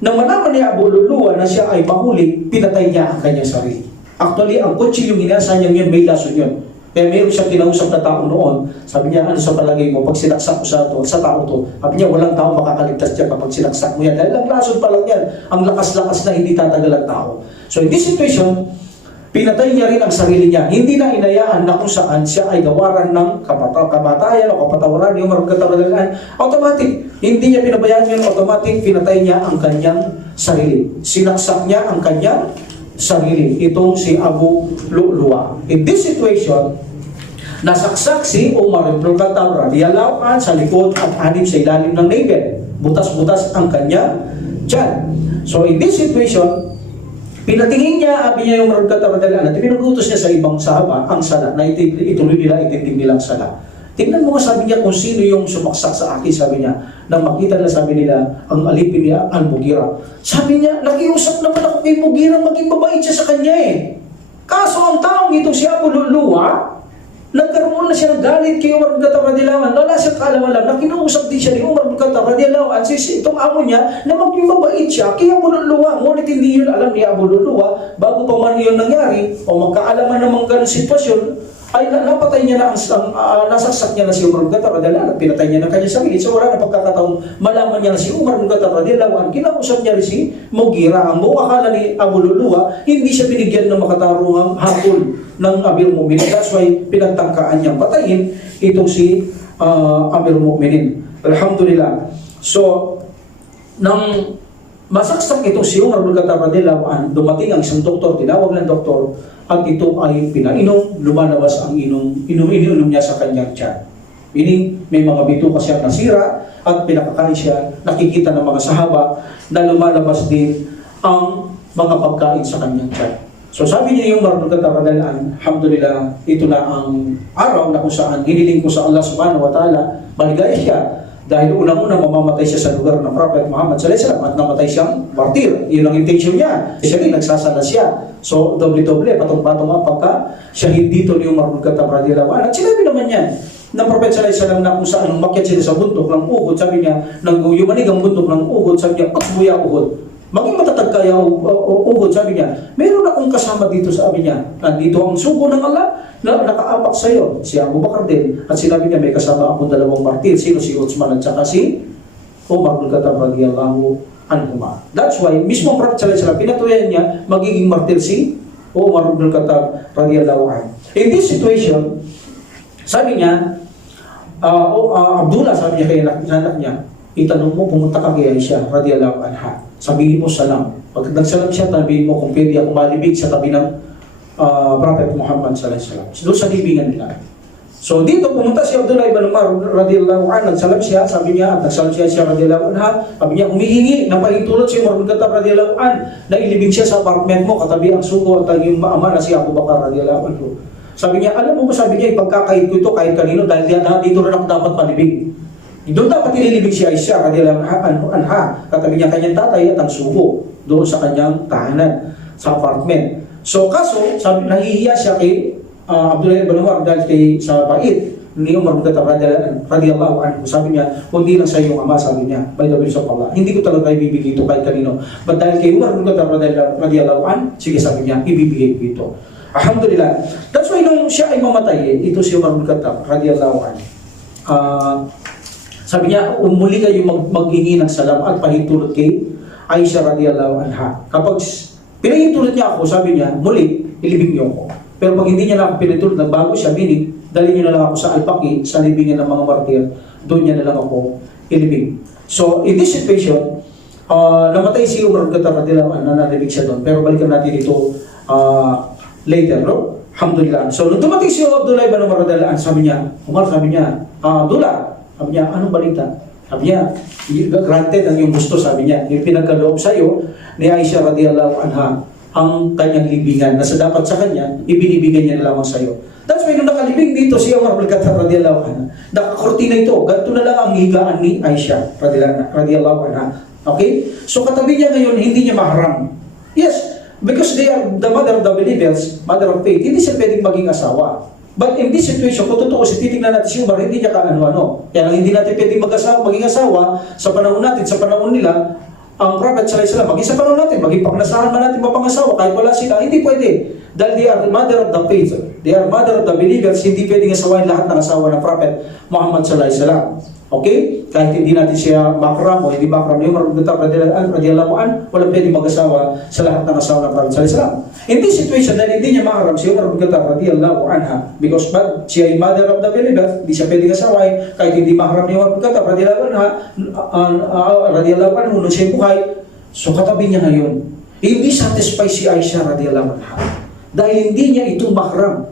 Nang malaman ni Abu Lu'lu'ah na siya ay mahuli, pinatay niya ang kanyang sarili. Actually, ang kutsilyo yung inasa niya yun, may lason yun. Kaya mayroon siyang kinausap na tao noon. Sabi niya, ano sa palagay mo, pag sinaksak ko sa tao to, sabi niya, walang tao makakaligtas dyan kapag sinaksak mo yan. Dahil ang lason pa lang yan, ang lakas-lakas na hindi tatagal ang tao. So in this situation, pinatay niya rin ang sarili niya. Hindi na inayaan na kung saan siya ay gawaran ng kamatayan o kapatawaran, yung maragkatawaran, automatic. Hindi niya pinabayaan yun, automatic, pinatay niya ang kanyang sarili. Sinaksak niya ang kanyang sarili. Itong si Abu Lu'lu'ah. In this situation, nasaksak si Umar ibn Khattab radhiyallahu anhu sa likod at hanip sa ilalim ng navel. Butas-butas ang kanyang tiyan. So in this situation, pinatingin niya, sabi niya yung Umar ibn Khattab radhiyallahu anhu, at pinugutos niya sa ibang sahaba ang sala, na ituloy nila, itindig nilang sala. Tingnan mo, sabi niya, kung sino yung sumaksak sa akin, sabi niya, nang makita na, sabi nila, ang alipin niya, Al-Mughira. Sabi niya, nakiusap naman ako kay Mughira, maging mabait siya sa kanya eh. Kaso ang taong itong si Abu Lu'lu'ah, nagkaroon na siya ng galit kay Umar ibn Khattab radhiyallahu anhu. Wala siyang kaalaman na kinuusap din siya ni Umar ibn Khattab radhiyallahu anhu. Itong amo niya, na maging mabait siya kay Abu Lu'lu'ah. Ngunit hindi yun alam ni Abu Lu'lu'ah, bago pa man yun nangyari, o magkaalaman namang ganong sitwasyon, ay napatay niya na nasaksak niya na si Umar ibn Khattab radhiyallahu anhu, pinatay niya na kanya sarili. So wala na pagkakataon, malaman niya na si Umar ibn Khattab radhiyallahu anhu, kinausap niya rin si Mughira. Ang buong akala ni Abu Lu'lu'ah, hindi siya binigyan ng makatarungang habol ng Amir Mu'minin. That's why pinagtangkaan niyang patayin itong si Amir Mu'minin. Alhamdulillah. So, nang masaksak itong si Umar ibn Khattab radhiyallahu anhu, dumating ang isang doktor, tinawag ng doktor, at ito ay pinainom, lumalabas ang ininom niya sa kanyang tiyan. Meaning, may mga bituka siyang nasira at pinakakain siya, nakikita ng mga sahaba na lumalabas din ang mga pagkain sa kanyang tiyan. So sabi niya yung Umar ibn Khattab radhiyallahu anhu, alhamdulillah, ito na ang araw na kung saan hiniling ko sa Allah subhanahu wa ta'ala, maligaya siya. Dahil unang-unang mamamatay siya sa lugar ng Prophet Muhammad sallallahu alaihi wasallam at namatay siyang martir. Yun ang intention niya. Siya rin, nagsasala siya. So, doble-doble, patong-patong ang pagka-shahid dito ni Umar ibn Khattab radhiyallahu anhu. At sinabi naman yan ng Prophet sallallahu alaihi wasallam na kung saan umakyat sila sa bundok ng Uhud, sabi niya, nang yumanig ang bundok ng Uhud, sabi niya, "Utsbuya Uhud." Maging matatag kaya Uhud, sabi niya, meron akong kasama dito, sabi niya. Nandito ang sugo ng Allah na nakaapak sa iyo, si Abu Bakar din. At sinabi niya, may kasama akong 2 martir. Sino? Si Uthman at saka si Umar ibn Khattab radhiyallahu anhuma. That's why, mismo Prophet sallallahu alaihi wasallam, pinatuloy niya, magiging martir si Umar ibn Khattab radhiyallahu anhu. In this situation, sabi niya, Abdullah, sabi niya kay anak niya, itanong mo, pumunta ka kay Aisha radhiyallahu anha. Sabihin mo salam. Pag nagsalam siya, sabihin mo kung pwede ako malibig sa tabi ng Prophet Muhammad sallallahu alaihi wasallam. Doon sa libingan nila. So dito pumunta si Abdullah ibn Umar radhiyallahu anhu, nagsalam siya, sabi niya, at nagsalam siya radhiyallahu anha, sabi niya, humihingi ng pahintulot si Umar ibn Khattab radhiyallahu anhu na ilibing siya sa apartment mo, katabi ang sugo at yung ama na si Abu Bakar radhiyallahu anhu. Sabi niya, alam mo ba, sabi niya, ipagkakait ko ito kahit kanino dahil dito rin ako dapat malibing. Doon dapat inilibing si Aisha radhiyallahu anha, katabi niya kanyang tatay at ang sugo doon sa kanyang tahanan sa apartment. So kaso, sabi, nahihiya siya kay Abdullah ibn Umar dahil sa bait ni Umar ibn Khattab radhiyallahu anhu. Sabi niya, hindi lang sa iyong ama, sabi niya, by the will of Allah, hindi ko talaga ibibigay ito kahit kanino. But dahil kay Umar ibn Khattab radhiyallahu anhu, sige, sabi niya, ibibigay ko ito. Alhamdulillah. That's why nung siya ay mamatay, ito si Umar ibn Khattab radhiyallahu anhu. Sabi niya, muli kayo maghingi ng salam at pahintulot kay Aisha radhiyallahu anha. Kapag pinahintulot niya ako, sabi niya, muli, ilibing niyo ako. Pero pag hindi niya lang ako pinahintulot, nagbago siya, meaning, dali niyo na lang ako sa Al-Baqi, sa libingan ng mga martir, doon niya na lang ako ilibing. So, in this situation, namatay si Umar ibn Khattab radhiyallahu anhu, nalibing siya doon. Pero balikan natin ito later, no? Alhamdulillah. So, nung dumating si Abdullah ibn Umar radhiyallahu anhu, sabi niya, Umar, sabi niya, Abdullah, Sabi niya, anong balita? Sabi niya, granted ang iyong gusto, sabi niya. Yung pinagkaloob sa'yo ni Aisha radiyallahu anha, ang kanyang libingan na sa dapat sa kanya, ibinibigay niya na lamang sa'yo. That's why nung nakalibing dito si Umar bin Khattab radiyallahu anha, nakakortina ito, ganito na lang ang higaan ni Aisha radiyallahu anha. Okay? So katabi niya ngayon, hindi niya maharam. Yes, because they are the mother of the believers, mother of faith, hindi siya pwedeng maging asawa. But in this situation, kung totoo, titignan natin si Umar, hindi niya kaano-ano. Kaya lang hindi natin pwedeng maging asawa sa panahon natin, sa panahon nila, ang Prophet sallallahu alaihi wasallam, maging sa panahon natin, maging pagnasahan man natin mapangasawa, kahit wala sila, hindi pwede. Dahil they are the mother of the faith, they are mother of the believers, hindi pwedeng asawain lahat ng asawa ng Prophet Muhammad sallallahu alaihi wasallam. Okay? Kahit hindi natin siya makram o hindi makram ni Umar bin Khattab radiyallahu anhu, walang pwedeng mag-asawa sa lahat ng asawa ng Prophet sallallahu alaihi wasallam. In this situation, dahil hindi niya makram si Umar bin Khattab radiyallahu anha, because siya ay mother of the believers, hindi siya pwedeng asawain, kahit hindi makram ni Umar bin Khattab radiyallahu anha, radiyallahu anhu, nung siya buhay, so katabi niya ngayon. Hindi satisfy si Aisha radiyallahu anha, dahil hindi niya ito makram.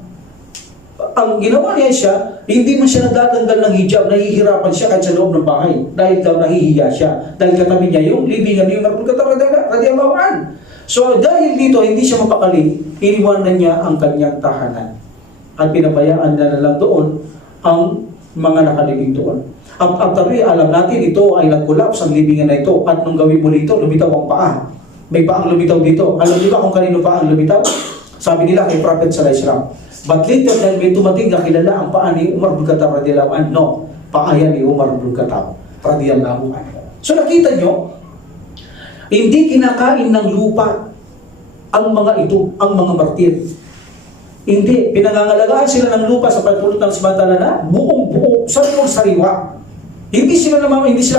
Ang ginawa niya siya, hindi man siya nagtatanggal ng hijab, nahihirapan siya kahit sa loob ng bahay. Dahil daw nahihiya siya. Dahil katabi niya yung libingan ni Umar bin Khattab radiyallahu anhu. So dahil dito, hindi siya mapakali, iniwanan niya ang kanyang tahanan. At pinabayaan na lang doon ang mga nakalibing doon. After alam natin, ito ay nag-collapse ang libingan na ito. At nung gawin mo dito, lumitaw ang paa. May paang lumitaw dito. Alam niyo ba kung kanino paang lumitaw? Sabi nila kay Prophet sallallahu alaihi wasallam. But later, dahil may tumating na kilala ang paa ni Umar bin Khattab radiyallahu anhu. No, paa yan ni Umar bin Khattab radiyallahu anhu. So nakita nyo, hindi kinakain ng lupa ang mga ito, ang mga martir. Hindi, pinangangalagaan sila ng lupa sa pagpulot ng samantala na buong-buo, sariwang-sariwa. Hindi sila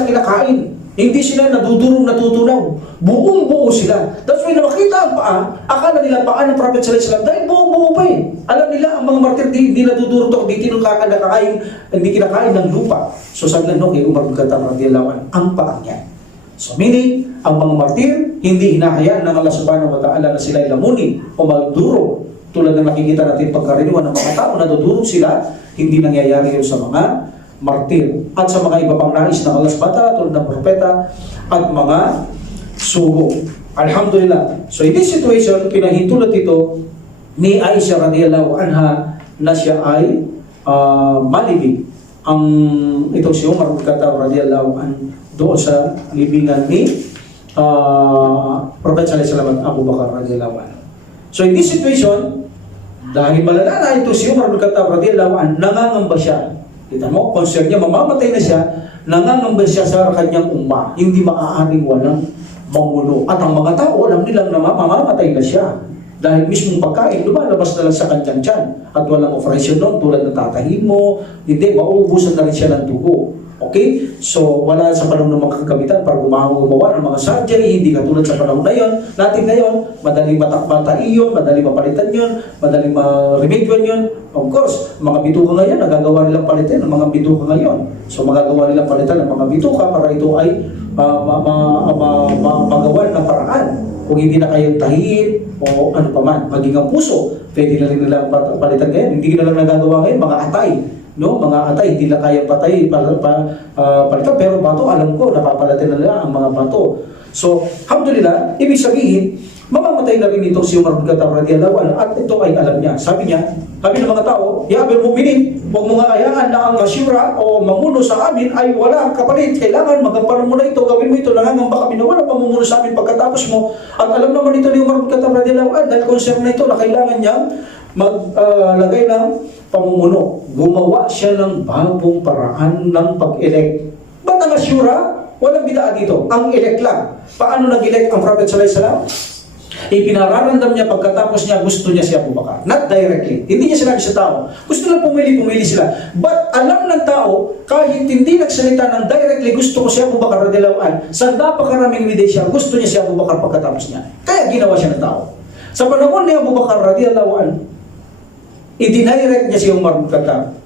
kinakain. Hindi sila nadudurong natutunaw. Buong-buo sila. That's why na makita ang paa, akala nila paa ng Prophet sallallahu alaihi wasallam dahil buong-buo pa eh. Alam nila ang mga martir hindi nadudurong to, hindi kinakain ng lupa. So sabi lang kay Umar bin Khattab radiyallahu anhu, ang paa niya. So meaning, ang mga martir hindi hinahayaan ng Allah subhanahu wa ta'ala na sila lamunin o magduro. Tulad na nakikita natin pagkaraniwan ng mga tao, nadudurong sila, hindi nangyayari yun sa mga martir at sa mga iba pang nais ng Allah subhanahu wa ta'ala tulad ng propeta at mga sugo. Alhamdulillah. So in this situation, pinahintulot ito ni Aisha radiyallahu anha na siya ay malibig ang itong si Umar bin Khattab radiyallahu anhu doon sa libingan ni Prophet sallallahu alaihi wasallam at Abu Bakar radiyallahu anhu. So in this situation, dahil malala na ito si Umar bin Khattab radiyallahu anhu, nangangamba siya. Kita mo, concern niya, mamamatay na siya, nangangamba siya sa kanyang umma, hindi maaaring walang mangulo. At ang mga tao, alam nilang na mamamatay na siya. Dahil mismong pagkain, lumalabas na lang sa kanyang tiyan. At walang operasyon nun, tulad ng tatahin mo, hindi, mauubusan na rin siya ng dugo. Okay? So, wala sa panahon ng mga kagamitan para gumawa ng mga surgery, hindi katulad sa panahon na yun. Natin ngayon, madaling matakbatai yun, madaling mapalitan yun, madaling ma-remedyon yun. Of course, mga bituka ngayon, nagagawa nilang palitan ng mga bituka ngayon. So, magagawa nilang palitan ng mga bituka para ito ay magawa ng paraan. Kung hindi na kayong tahiin o ano pa man, maging ang puso, pwede na rin nilang palitan ngayon. Hindi na lang nagagawa ngayon, mga atay. No, mga atay, hindi na kayang patay palitan, pero bato, alam ko, napapalitan na nila ang mga bato. So, alhamdulillah, ibig sabihin, mamamatay na rin ito si Umar bin Khattab radiyallahu anhu at ito ay alam niya. Sabi ng mga tao, ya Amirul Mu'minin, huwag mo nga ayahan na ang asyura o mamuno sa amin ay wala kapalit. Kailangan magampanan mo na ito, gawin mo ito, nangangamba kami na wala pamumuno sa amin pagkatapos mo. At alam naman ito ni Umar bin Khattab radiyallahu anhu dahil concern na ito na kailangan niyang maglagay ng pamumuno. Gumawa siya ng bagong paraan ng pag-elect. Ba't ang asyura? Walang bidaan dito. Ang elect lang. Paano nag-elect ang Prophet sallallahu alaihi wasallam? Ipinararamdam niya pagkatapos niya gusto niya si Abu Bakar. Not directly. Hindi niya sinabi sa tao. Gusto lang pumili sila. But alam ng tao, kahit hindi nagsalita ng directly, gusto ko si Abu Bakar radiyallahu anhu, sa napakaraming ebidensya, gusto niya si Abu Bakar pagkatapos niya. Kaya ginawa siya ng tao. Sa panahon ni Abu Bakar radiyallahu anhu, i-direct niya si Umar bin Khattab.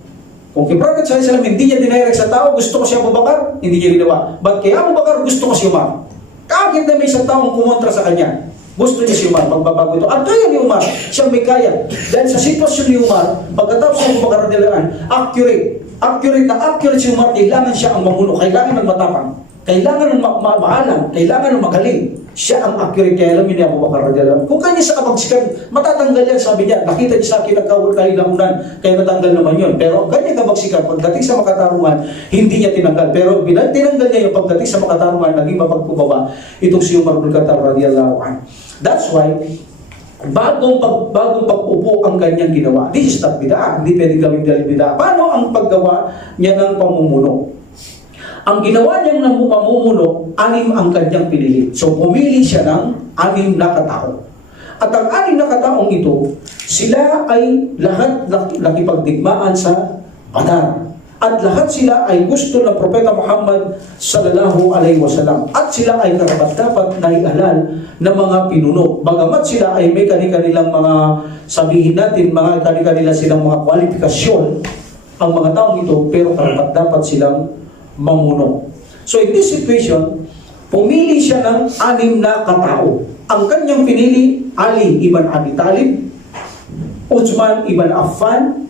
Kung kay Prophet sallallahu alaihi wasallam hindi niya dinirect sa tao, gusto ko si Abu Bakar, hindi niya ginawa. But kay Abu Bakar, gusto ko si Umar. Kahit na may isang taong kumontra sa kanya, gusto niya si Umar, magbabago ito. At kaya ni Umar, siyang may kaya. Dahil sa sitwasyon ni Umar, pagkatapos si Abu Bakar radiyallahu anhu, accurate. accurate si Umar, kailangan siya ang mamuno, kailangan ng matapang, kailangan ng maalam, kailangan ng magaling. Siya ang accurate. Kaya alam niya Abu Bakar radhiyallahu anhu, kung kanya sa kabagsikan, matatanggal yan, sabi niya. Nakita niya sa akin ang kahilahunan, kaya natanggal naman yun. Pero ang kanya kabagsikan, pagdating sa makatarungan, hindi niya tinanggal. Pero bilang tinanggal niya yung pagdating sa makatarungan, naging mapagkubaba itong si Umar bin Khattab radhiyallahu anhu. That's why, bagong pag-upo ang kanyang ginawa. This is not bid'ah. Hindi pwedeng gawin dahil bid'ah. Paano ang paggawa niya ng pamumuno? Ang ginawa niyang pamumuno, 6 ang kanyang pinili. So, pumili siya ng 6 na katao. At ang 6 na kataong ito, sila ay lahat nakipagdigmaan sa Badar. At lahat sila ay gusto ng Propeta Muhammad sallallahu alaihi wasallam. At sila ay karapat-dapat na ihalal na mga pinuno. Bagamat sila ay may kanilang mga, sabihin natin, mga kanilang silang mga kwalifikasyon, ang mga taong ito, pero karapat-dapat silang mamuno. So in this situation, pumili siya ng 6 na katao. Ang kanyang pinili, Ali ibn Abi Talib, Uthman ibn Affan,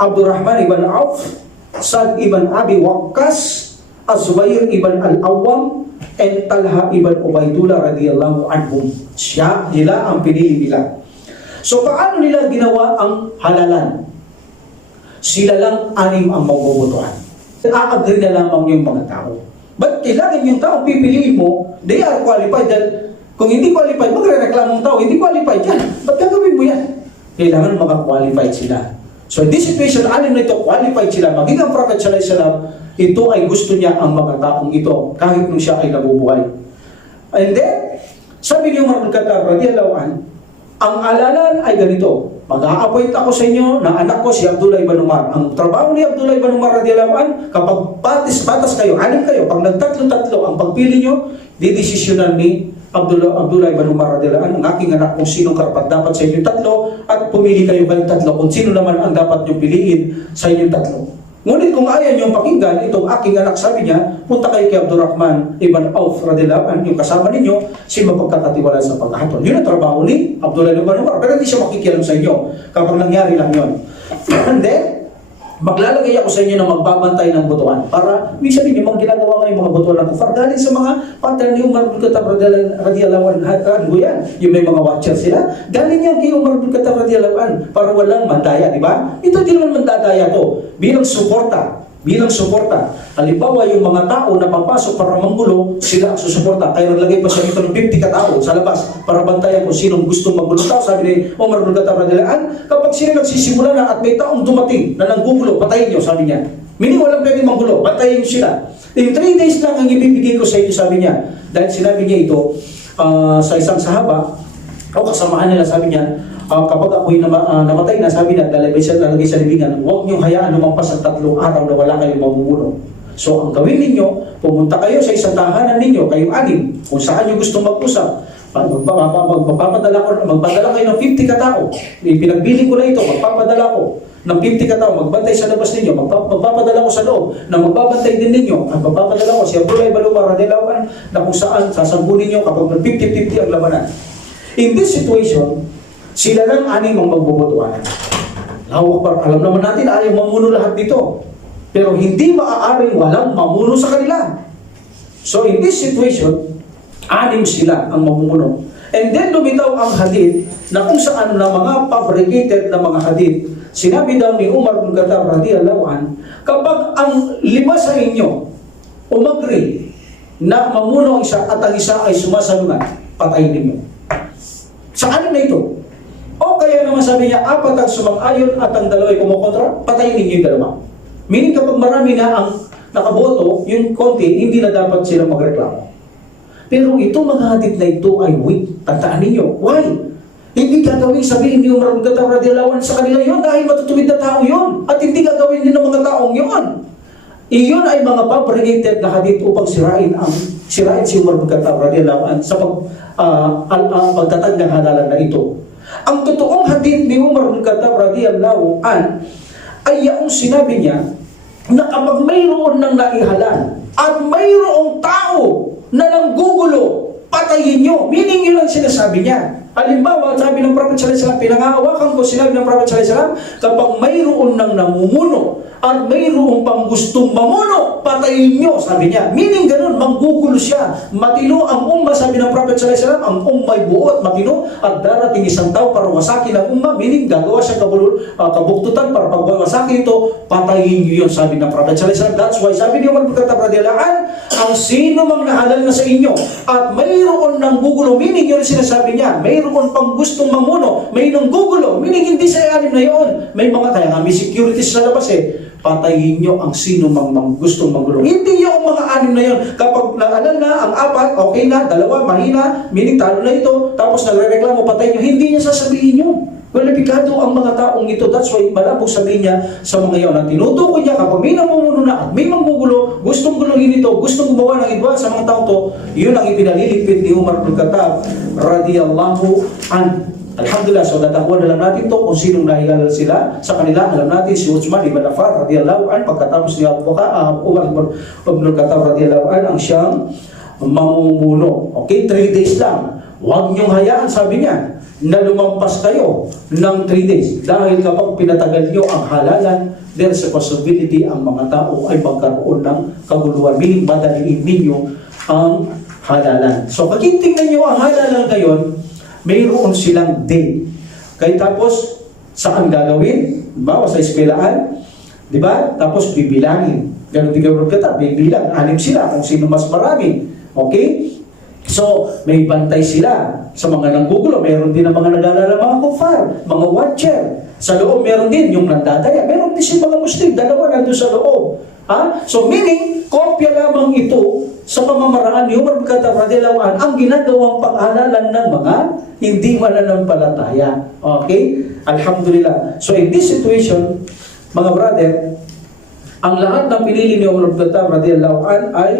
Abdurrahman ibn Auf, Sa'd ibn Abi Waqqas, Az-Zubair ibn Al-Awwam, and Talha ibn Ubaydullah radhiyallahu anhum. Sila ang pinili nila. So paano nila ginawa ang halalan? Sila lang 6 ang mabubutuhan. A-agree na lamang yung mga tao. But kailangan yung tao pipiliin mo, they are qualified. Dahil kung hindi qualified, magre-reklamong tao, hindi qualified yan. Ba't gagawin mo yan? Kailangan maka-qualified sila. So in this situation, 6 na ito, qualified sila. Maging ang Prophet sallallahu alaihi wasallam, ito ay gusto niya ang mga taong ito, kahit nung siya ay nabubuhay. And then, sabi ni Umar bin Khattab radhiyallahu anhu, ang alalan ay ganito, mag-a-appoint ako sa inyo na anak ko si Abdullah ibn Umar. Ang trabaho ni Abdullah ibn Umar radhiyallahu anhu, kapag patas kayo, 6 kayo, pag nagtatlo-tatlo ang pagpili nyo, didesisyonan ni Abdullah ibn Umar radhiyallahu anhu, ang aking anak kung sinong karapat-dapat sa inyong 3, at pumili kayo kayong 3 kung sino naman ang dapat nyo piliin sa inyong 3. Ngunit kung ayaw nyo pakinggan, itong aking anak, sabi niya, punta kayo kay Abdurrahman ibn Auf radhiyallahu anhu, yung kasama ninyo, si mapagkakatiwalaan sa paghahatol. Yun ang trabaho ni Abdullah ibn Umar, pero hindi siya makikialam sa inyo kapag nangyari lang yun. And then, maglalagay ako sa inyo na magbabantay ng butuan para minsan din yung mga ginagawa ngayong mga butuan ng kufar galing sa mga pattern ni Umar bin Khattab radhiyallahu anhu yan. Yung may mga watcher sila, galing yan kay Umar bin Khattab radhiyallahu anhu para walang mandaya, di ba? Ito din naman mandadaya to bilang suporta. Halimbawa, yung mga tao na papasok para manggulo, sila ang susuporta. Kaya naglagay pa siya dito ng 50 katao sa labas para bantayan kung sinong gustong manggulo tao. Sabi ni Umar bin Khattab radhiyallahu anhu, kapag sila nagsisimula na at may taong dumating na nanggugulo, patayin niyo, sabi niya. Meaning walang pwedeng manggulo, patayin sila. In 3 days lang ang ibibigay ko sa inyo, sabi niya. Dahil sinabi niya ito sa isang sahaba, o kasamaan nila, sabi niya, kapag ako'y namatay na, sabi na, lalagay sa libingan, huwag niyong hayaan lumampas ang 3 araw na wala kayong mamumuno. So, ang gawin ninyo, pumunta kayo sa isang tahanan ninyo, kayong 6, kung saan niyo gusto mag-usap. Magpapadala kayo ng 50 katao. Pinagbili ko na ito, magpapadala ko ng 50 katao, magbantay sa labas ninyo, magpapadala ko sa loob, na magbabantay din ninyo, at magpapadala ko si Abdullah ibn Umar radhiyallahu anhu, na kung saan sasampunin niyo kapag ng 50-50 ang labanan. In this situation, sila lang 6 ang magbubutuan. Alam naman natin, ayaw mamuno lahat dito. Pero hindi maaaring walang mamuno sa kanila. So in this situation, 6 sila ang mamuno. And then lumitaw ang hadith na kung saan na mga fabricated na mga hadith, sinabi daw ni Umar bin Khattab radhiyallahu anhu, kapag ang 5 sa inyo umagri na mamuno ang isa at ang isa ay sumasalungat, patayin ninyo. Sa 6 na ito. O kaya naman sabi niya, 4 ang sumang-ayon at ang 2 ay kumukontra, patayin ninyo yung 2. Meaning kapag marami na ang nakaboto, yung konti, hindi na dapat sila magreklamo. Pero ito mga hadith na ito ay weak. Tandaan ninyo. Why? Hindi gagawin sabihin ni Umar bin Khattab radhiyallahu anhu sa kanila yun dahil matutuwid na tao yun. At hindi gagawin din ng mga taong yun. Iyon ay mga fabricated na hadith upang sirain si Umar bin Khattab radhiyallahu anhu sa pagtatag ng halalan na ito. Ang totoong hadith ni Umar bin Khattab radhiyallahu anhu ay yung sinabi niya na kapag mayroon ng naihalal at mayroong tao na nanggugulo, patayin nyo. Meaning yun ang sinasabi niya. Halimbawa, sabi ng Prophet sallallahu alaihi wasallam, pinangahawakan ko sinabi ng Prophet sallallahu alaihi wasallam, kapag mayroon ng namumuno at mayroon pang gustong mamuno, patayin nyo, sabi niya. Meaning ganun, manggugulo siya. Matino ang umma, sabi ng Prophet sallallahu alaihi wasallam, ang umma'y buo at matino at darating isang tao para wasakin ang umma, meaning gagawa siya kabuktutan para pagwawasakin ito, patayin nyo yun, sabi ng Prophet sallallahu alaihi wasallam. That's why, sabi ni Umar bin Khattab radhiyallahu anhu, ang sino mang nahalal na sa inyo at mayroon ng gugulo, meaning yun sinasabi niya, mayroon pang gustong mamuno, may nang gugulo, meaning hindi sa alim na yun. May mga, kaya nga may securities sa labas patayin nyo ang sino mang gustong magulo. Hindi yung mga anim na yun. Kapag naalala na ang apat, okay na, dalawa, mahina, meaning talo na ito, tapos nagre-reklamo, patayin nyo, hindi niya sasabihin yun. Kwalipikado ang mga taong ito. That's why malabog sabihin niya sa mga iyon na tinutukoy niya kapag may namumuno na at may manggugulo, gustong guluhin ito, gustong gumawa ng iba sa mga taong to, yun ang ipinaliligpit ni Umar bin Khattab radiyallahu anhu. Alhamdulillah, so natakuha na lang natin to kung sinong nahilala sila sa kanila. Alam natin si Uthman ibn Affan radiyallahu anhu, pagkatapos ni Umar ibn Khattab radiyallahu anhu ang siyang mamumuno. Okay, 3 days lang. Huwag niyong hayaan, sabi niya, na lumampas kayo ng 3 days. Dahil kapag pinatagal niyo ang halalan, there's a possibility ang mga tao ay magkaroon ng kaguluhan. Meaning, madaliin ninyo ang halalan. So, pag tingnan niyo ang halalan ngayon, mayroon silang day. Kaya tapos, saan gagawin? Diba? Sa eskwelahan. Diba? Tapos bibilangin. Ganun din kayo magkata, bibilang. 6 sila kung sino mas marami. Okay? So, may bantay sila sa mga nanggugulo. Meron din ang mga nag-aalala, mga kufar, mga watcher. Sa loob, meron din yung nandadaya. Meron din si mga Muslim. Dalawa nandun sa loob. Ha? So, meaning, kopya lamang ito sa pamamaraan ni Umar bin Khattab radhiyallahu anhu ang ginagawang pag-halalan ng mga hindi mananampalataya. Okay? Alhamdulillah. So, in this situation, mga brother, ang lahat ng pinili ni Umar bin Khattab radhiyallahu anhu ay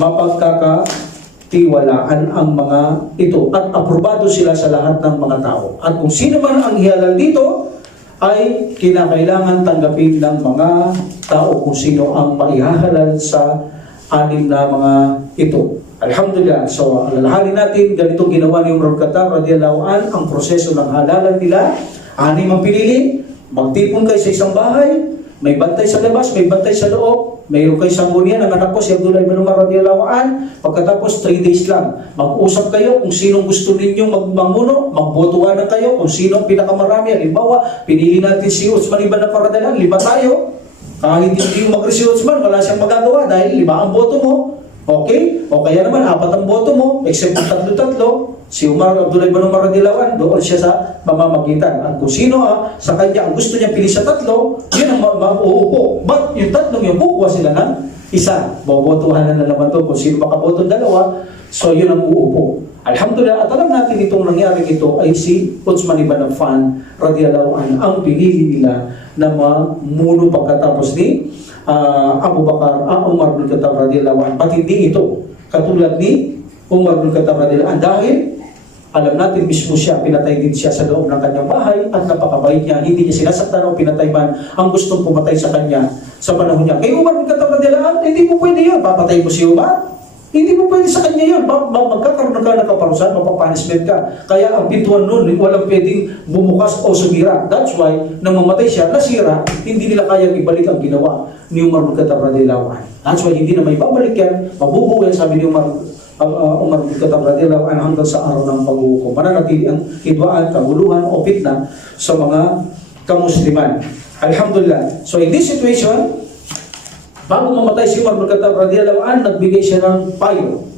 mapagkakatiwalaan ang mga ito at aprobado sila sa lahat ng mga tao. At kung sino man ang ihalal dito, ay kinakailangan tanggapin ng mga tao kung sino ang maihahalal sa 6 na mga ito. Alhamdulillah. So, alalahanin natin, ganito ginawa ni Umar bin Khattab radhiyallahu anhu ang proseso ng halalan nila. 6 ang pinili, magtipon kayo sa isang bahay, may bantay sa labas, may bantay sa loob, mayroon kayo sanggunian, ang anak ko si Abdullah ibn Umar radhiyallahu anhu. Pagkatapos 3 days lang, mag-usap kayo kung sinong gusto ninyong magmamuno, magbotohan na kayo kung sinong pinakamarami. Halimbawa, pinili natin si Uthman ibn Affan radhiyallahu anhu, 5 tayo. Kahit hindi yung mag-si Uthman, wala siyang magagawa dahil 5 ang boto mo. Okay? O kaya naman, 4 ang boto mo, except kung 3-3. Si Abdullah ibn Umar radhiyallahu anhu, doon siya sa mamamagitan. At kung sino sa kanya ang gusto niya pili sa 3, yun ang mauupo. But yung 3 yung kukuha sila ng isa. Bobotohan na naman to kung sino makaboto 2, so yun ang uupo. Alhamdulillah, at alam natin itong nangyari ito ay si Uthman ibn Affan radhiyallahu anhu ang pinili nila na mamuno pagkatapos ni Abu Bakar, Umar bin Khattab radhiyallahu anhu. At hindi ito katulad ni Umar bin Khattab radhiyallahu anhu dahil alam natin mismo siya, pinatay din siya sa loob ng kanyang bahay at napakabait niya, hindi niya sinasaktan o pinatay man ang gustong pumatay sa kanya sa panahon niya. Kay Umar bin Khattab radhiyallahu anhu, hindi mo pwede yun, papatay mo si Umar. Hindi mo pwede sa kanya yun. Magkakaroon ka ng kaparusahan, mapapunishment ka. Kaya ang pintuan nun, walang pwedeng bumukas o sumira. That's why, nang mamatay siya, nasira, hindi nila kayang ibalik ang ginawa ni Umar bin Khattab radhiyallahu anhu. That's why, hindi na may babalik yan, mabubuo yan, sabi ni Umar bin Khattab radhiyallahu anhu hanggang sa araw ng pag-uhukom. Mananatili ang hidwaan, kaguluhan o fitna sa mga kamusliman. Alhamdulillah. So in this situation, bago mamatay si Umar bin Khattab radhiyallahu anhu, nagbigay siya ng payo.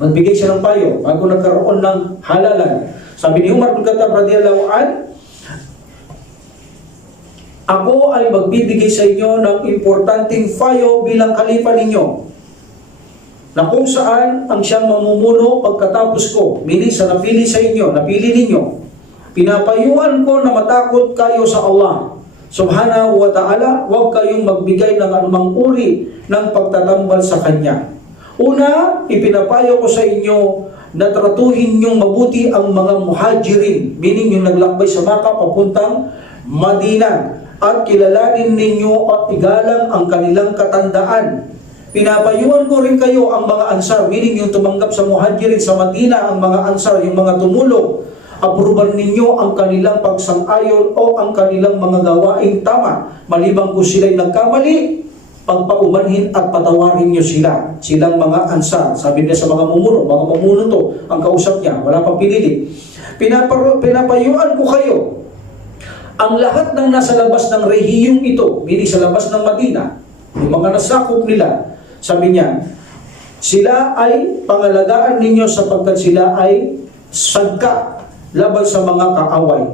Nagbigay siya ng payo bago nagkaroon ng halalan. Sabi ni Umar bin Khattab radhiyallahu anhu, ako ay magbibigay sa inyo ng importanteng payo bilang kalifa ninyo, na kung saan ang siyang mamumuno pagkatapos ko, meaning sa napili sa inyo, napili ninyo, pinapayuan ko na matakot kayo sa Allah subhanahu wa ta'ala, huwag kayong magbigay ng anumang uri ng pagtatambal sa Kanya. Una, ipinapayo ko sa inyo na tratuhin niyong mabuti ang mga muhajirin, meaning yung naglakbay sa Makkah papuntang Madina, at kilalanin ninyo at igalang ang kanilang katandaan. Pinapayuan ko rin kayo ang mga ansar, meaning yung tumanggap sa muhajirin sa Madina, ang mga ansar, yung mga tumulong Apruban ninyo ang kanilang pagsang-ayon o ang kanilang mga gawaing tama. Maliban kung sila'y nagkamali, pagpaumanhin at patawarin nyo sila. Silang mga ansar. Sabi niya sa mga mamuno to, ang kausap niya, wala pang pinili. Pinapayuan ko kayo ang lahat ng nasa labas ng rehiyong ito, hindi sa labas ng Madina, yung mga nasakop nila, sabi niya, sila ay pangalagaan ninyo sapagkat sila ay sagka laban sa mga kaaway.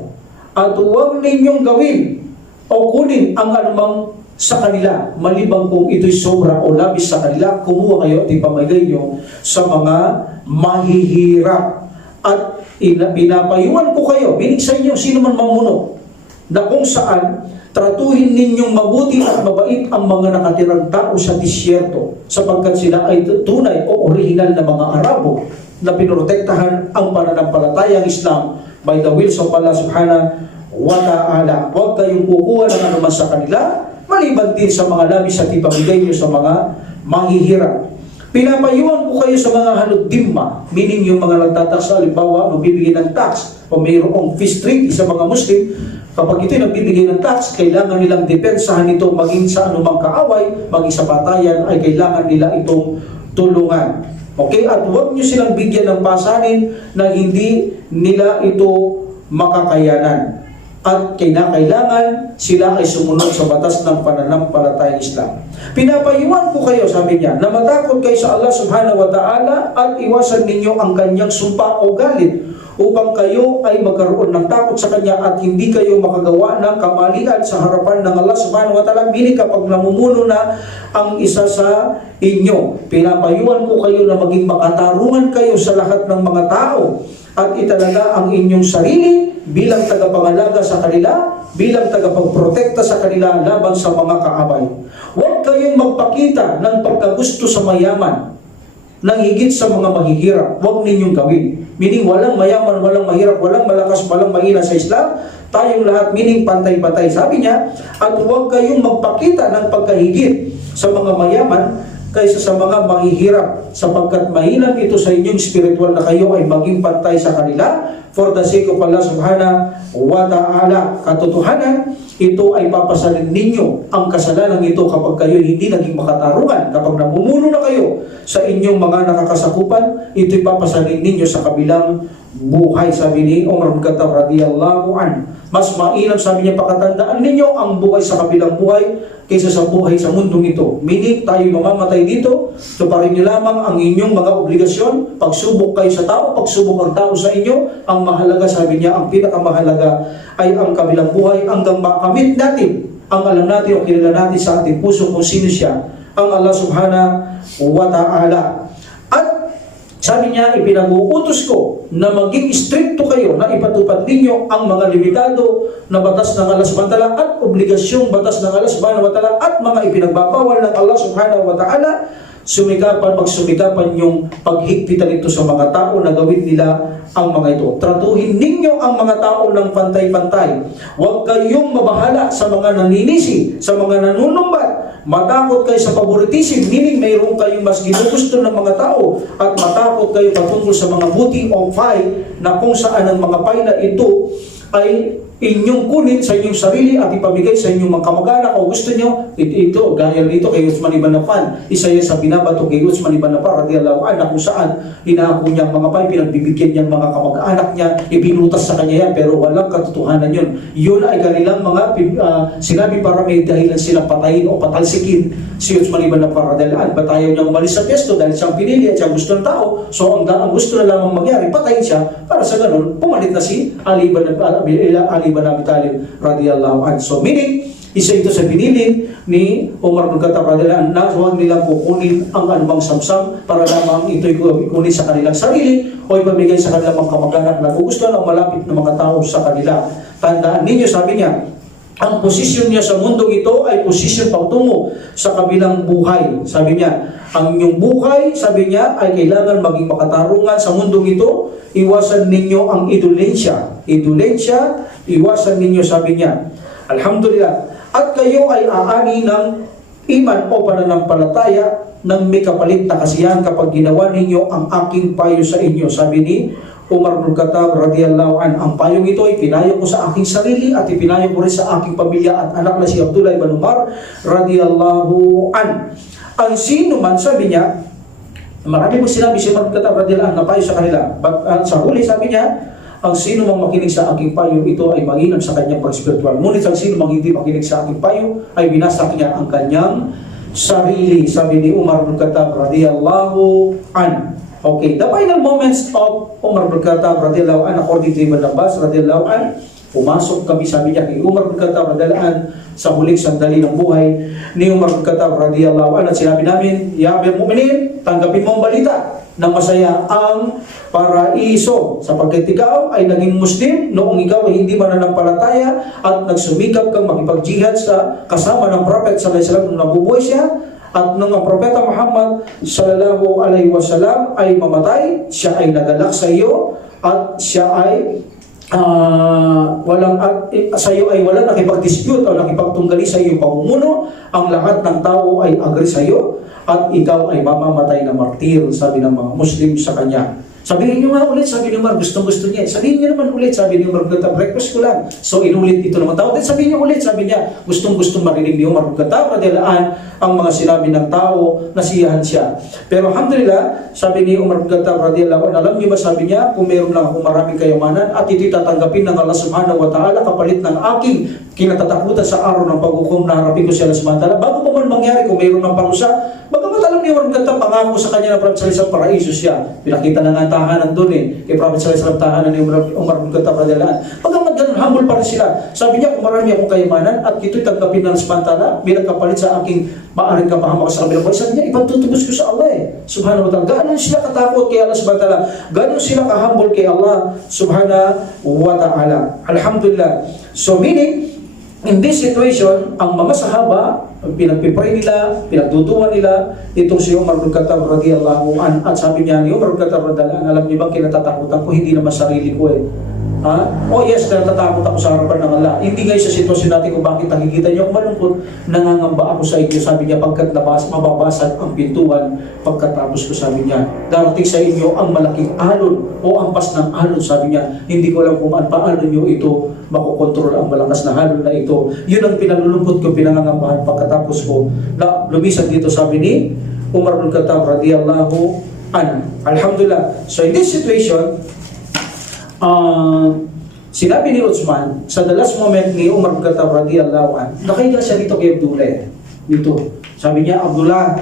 At huwag ninyong gawin o kunin ang anumang sa kanila, maliban kung ito'y sobra o labis sa kanila, kumuha kayo at ipamagay nyo sa mga mahihirap. At pinapayuan ko kayo, binig sa inyo, sino man mamuno, na kung saan tratuhin ninyong mabuti at mabait ang mga nakatirang tao sa disyerto, sapagkat sila ay tunay o orihinal na mga Arabo na pinoprotektahan ang pananampalatayang Islam by the will of Allah subhanahu wa ta'ala. Huwag kayong kukuha ng anuman sa kanila, maliban din sa mga labis at ipamigay nyo sa mga mahihirap. Pinapayuan ko kayo sa mga halod-dimma, meaning yung mga nagtatax, halimbawa, magbibigay ng tax o mayroong fees treaty sa mga Muslim. Kapag ito'y nagbibigay ng tax, kailangan nilang depensahan ito maging sa anumang kaaway, maging sa patayan, ay kailangan nila itong tulungan. Okay? At huwag nyo silang bigyan ng pasanin na hindi nila ito makakayanan. At kailangan sila ay sumunod sa batas ng pananampalatayang Islam. Pinapayuan ko kayo, sabi niya, na matakot kayo sa Allah subhanahu wa ta'ala at iwasan ninyo ang kanyang sumpa o galit upang kayo ay magkaroon ng takot sa kanya at hindi kayo makagawa ng kamalian sa harapan ng Allah subhanahu wa ta'ala. Bini kapag namumuno na ang isa sa inyo, pinapayuan ko kayo na maging makatarungan kayo sa lahat ng mga tao at italaga ang inyong sarili bilang tagapangalaga sa kanila, bilang tagapagprotekta sa kanila laban sa mga kaaway. Huwag kayong magpakita ng pagkagusto sa mayaman nang higit sa mga mahihirap. Huwag ninyong gawin. Meaning walang mayaman, walang mahirap, walang malakas, walang mahina sa Islam. Tayong lahat, meaning pantay-pantay. Sabi niya, at huwag kayong magpakita ng pagkahigit sa mga mayaman kaysa sa mga mahihirap, sapagkat mainam ito sa inyong spiritual na kayo ay maging pantay sa kanila for the sake of Allah subhanahu wa ta'ala. Katotohanan, ito ay papasalin ninyo ang kasalanan ito kapag kayo hindi naging makatarungan. Kapag namumuno na kayo sa inyong mga nakakasakupan, ito'y papasalin ninyo sa kabilang buhay. Sabi ni Umar bin Khattab radiyallahu an, mas mainam, sabi niya, pakatandaan ninyo ang buhay sa kabilang buhay kaysa sa buhay sa mundong ito. Meaning, tayo mamamatay dito, tuparin niyo lamang ang inyong mga obligasyon, pagsubok kayo sa tao, pagsubok ang tao sa inyo. Ang mahalaga, sabi niya, ang pinakamahalaga ay ang kabilang buhay hanggang makamit natin ang alam natin o kilala natin sa ating puso kung sino siya, ang Allah subhanahu wa ta'ala. At sabi niya, ipinag-uutos ko na maging stricto kayo na ipatupad ninyo ang mga limitado na batas ng Allah subhanahu wa ta'ala at obligasyong batas ng Allah subhanahu wa ta'ala at mga ipinagbabawal ng Allah subhanahu wa ta'ala. Magsumikapan yung paghigpitan ito sa mga tao na gawin nila ang mga ito. Tratuhin ninyo ang mga tao ng pantay-pantay. Huwag kayong mabahala sa mga naninisi, sa mga nanunumbat. Matakot kayo sa favoritism, meaning mayroon kayong mas ginugusto ng mga tao at matakot kayo patungkol sa mga buti o pay na kung saan ang mga pay na ito ay inyong kunin sa inyong sarili at ipamigay sa inyong mga kamag-anak o gusto nyo, ito, gaya dito kay Uthman ibn Affan, isa yan sa binabato kay Uthman ibn Affan radiyallahu anhu, kung saan hinako niya mga pay, pinagbibigyan niya mga kamag-anak niya, ibinutas sa kanya yan, pero walang katotohanan yun. Yun ay kanilang mga sinabi para may dahilan silang patayin o patalsikin si Uthman ibn Affan radiyallahu anhu. Ba't ayaw niya umalis sa pwesto dahil siyang pinili at siyang gusto ng tao, so ang gusto na lamang mangyari, patayin siya, para sa ganun, pumalit na si Ali ibn Abi Talib radiyallahu anhu. So meaning, isa ito sa pinili ni Umar bin Khattab radiyallahu anhu na huwag nilang kukunin ang anumang samsam para lamang ito'y kunin sa kanilang sarili o ipamigay sa kanilang mga kamag-anak na gusto ng malapit na mga tao sa kanila. Tandaan ninyo, sabi niya, ang posisyon niya sa mundong ito ay posisyon patungo sa kabilang buhay. Sabi niya, ang inyong buhay, sabi niya, ay kailangan maging makatarungan sa mundong ito. Iwasan ninyo ang idolensya. Idolensya, iwasan ninyo, sabi niya. Alhamdulillah. At kayo ay aani ng iman o pananampalataya ng may kapalit na kasiyahan kapag ginawa ninyo ang aking payo sa inyo. Sabi ni Umar bin Khattab radhiyallahu an, ang payong ito ay pinayo ko sa aking sarili at ipinayo ko rin sa aking pamilya at anak na si Abdullah ibn Umar radhiyallahu an. Ang sino man, sabi niya, marami po sinabi si Umar bin Khattab radhiyallahu an na payo sa kanila. But sa huli sabi niya, ang sino mang makinig sa aking payo, ito ay mainam sa kanyang pag-spiritual. Ngunit ang sino mang hindi makinig sa aking payo, ay binasak niya ang kanyang sarili. Sabi ni Umar bin Khattab radhiyallahu an. Okay, the final moments of Umar bin Khattab radhiyallahu an, according to Ibn Abbas radhiyallahu an, pumasok kami, sabi niya kay Umar bin Khattab radhiyallahu an, sa huling sandali ng buhay ni Umar bin Khattab radhiyallahu an, at sinabi namin, ya Amirul Mu'minin, tanggapin mo ang balita ng masaya ang paraiso, sapagkat ikaw ay naging Muslim noong ikaw ay hindi mananampalataya at nagsumikap kang makipag-jihad sa kasama ng Prophet sallallahu alaihi wasallam nung nabubuhay siya. At nung ang Propeta Muhammad sallallahu alaihi wasallam ay mamatay, siya ay nagalak sa iyo at siya ay sa iyo ay walang nakipag-dispute o nakipagtunggali sa iyo pamumuno. Ang lahat ng tao ay agree sa iyo at ikaw ay mamamatay na martir, sabi ng mga Muslim sa kanya. Sabihin niyo nga ulit, sabi ni Umar, gustong-gusto niya. Sabihin niyo naman ulit, sabi ni Umar, request ko lang. So inulit ito naman tao. Then sabihin niyo ulit, sabi niya, gustong-gustong marinig ni Umar radhiyallahu ang mga sinabi ng tao, nasiyahan siya. Pero alhamdulillah, sabi ni Umar radhiyallahu alam niyo ba, sabi niya, kung meron lang akong maraming kayamanan at ito'y tatanggapin ng Allah subhanahu wa ta'ala kapalit ng aking kinatatakutan sa araw ng paghukom na harapin ko siya Allah subhanahu wa ta'ala, bago pa man mangyari kung meron ng parusa, bagamat alam niyo Umar pangako sa kanya na Prophet sallallahu alaihi wasallam paraiso siya. Pinakita na nga tahanan doon kay Prophet sallallahu alaihi wasallam, tahanan ni Umar bin Khattab radhiyallahu anhu. Bagamat ganun, humble pa rin sila. Sabi niya, kung marami akong kayamanan at ito'y tanggapin ng Allah bilang kapalit sa aking maaring kapahamak sa kabilang buhay, sabi niya, ipagtutubos ko sa Allah subhanahu wa ta'ala. Gano'n sila katakot kay Allah subhanahu wa ta'ala, gano'n sila kahumble kay Allah subhanahu wa ta'ala. Alhamdulillah. So meaning, in this situation, ang mga sahaba, pinagpipray nila, pinagtutuwa nila, itong si Umar bin Khattab radhiyallahu an, at sabi niya ni Umar bin Khattab radhiyallahu an, alam niyo bang kinatatakutan ko, hindi naman sarili ko Oh yes, natatakot ako sa harapan ng Allah. Hindi ngayon sa sitwasyon natin kung bakit nakikita niyo ako malungkot, nangangamba ako sa inyo, sabi niya, pagkat mababasag ang pintuan, pagkatapos ko, sabi niya, darating sa inyo ang malaking alon o ampas ng alon, sabi niya, hindi ko alam kung paano niyo ito makokontrol ang malakas na halon na ito. Yun ang pinalulungkot ko, pinangangambahan pagkatapos ko na lumisan dito, sabi ni Umar bin Khattab radhiyallahu an. Alhamdulillah. So in this situation, sinabi ni Uthman sa the last moment ni Umar bin Khattab radhiyallahu an, nakahiga siya dito kay Abdullah dito. Sabi niya, Abdullah,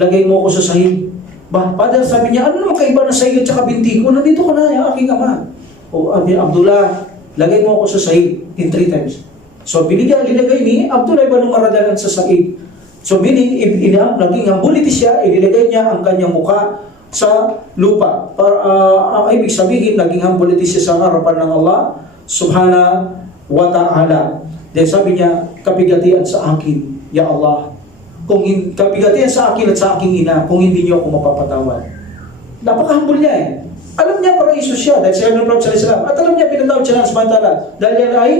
lagay mo ako sa sahig. Father, sabi niya, ano naman kaiba na sahig at saka binti ko? Nandito ka na, aking ama. O Abdullah, lagay mo ako sa sahig in 3 times. So linagay ni Abdullah ibn Umar radhiyallahu an sa sahig. So meaning, naging humility siya, ililagay niya ang kanyang mukha sa lupa. Ang ibig sabihin, naging humility siya sa harapan ng Allah subhanahu wa ta'ala. Then sabi niya, kapigatian sa akin, ya Allah. Kapigatian sa akin at sa aking ina, kung hindi niyo ako mapapatawad. Napaka-humble niya Alam niya paraiso siya dahil sinabi ng Prophet sallallahu alaihi wasallam. At alam niya, pinatawad siya ng samantala. Dahil yan ay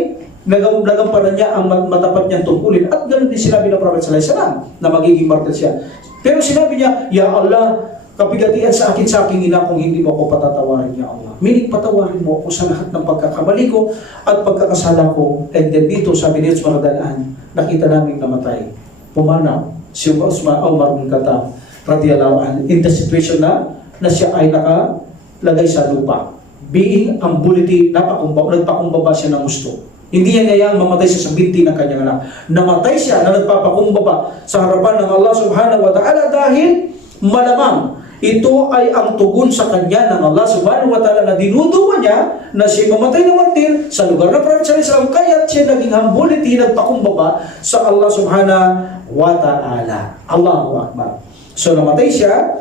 nagampanan niya ang matapat niyang tungkulin. At ganoon din sinabi ng Prophet sallallahu alaihi wasallam na magiging martir siya. Pero sinabi niya, ya Allah, kapigatian sa aking ina kung hindi mo ako patatawarin, ya Allah. Meaning, patawarin mo ako sa lahat ng pagkakamali ko at pagkakasala ko. And then dito, sabi ni Uthman radhiyallahu an, nakita namin namatay. Pumanaw si Umar bin Khattab radhiyallahu an in the situation na siya ay nakalagay sa lupa. Being ambulity, nagpakumbaba siya ng gusto. Hindi niya ngayang mamatay siya sa binti ng kanyang anak. Namatay siya na nagpapakumbaba sa harapan ng Allah subhanahu wa ta'ala dahil malamang ito ay ang tugon sa kanya ng Allah subhanahu wa ta'ala na dinuduwa niya na siya mamatay ng martir sa lugar ng Prophet sallallahu alaihi wasallam, kaya siya naging humility, nagpakumbaba sa Allah subhanahu wa ta'ala. Allahu Akbar. So namatay siya,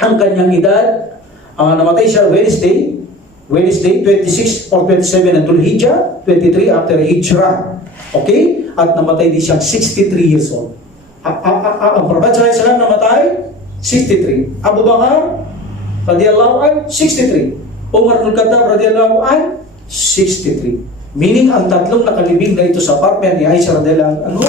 ang kanyang edad, namatay siya Wednesday 26 or 27 ng Dhul-Hijjah, 23 after Hijrah. Okay? At namatay din siya 63 years old. Ang Prophet sallallahu alaihi wasallam namatay 63. Abu Bakar radhiyallahu an 63. Umar bin Khattab radhiyallahu an 63. Meaning ang tatlong nakalibing na ito sa partner ni Aisha radhiyallahu anhu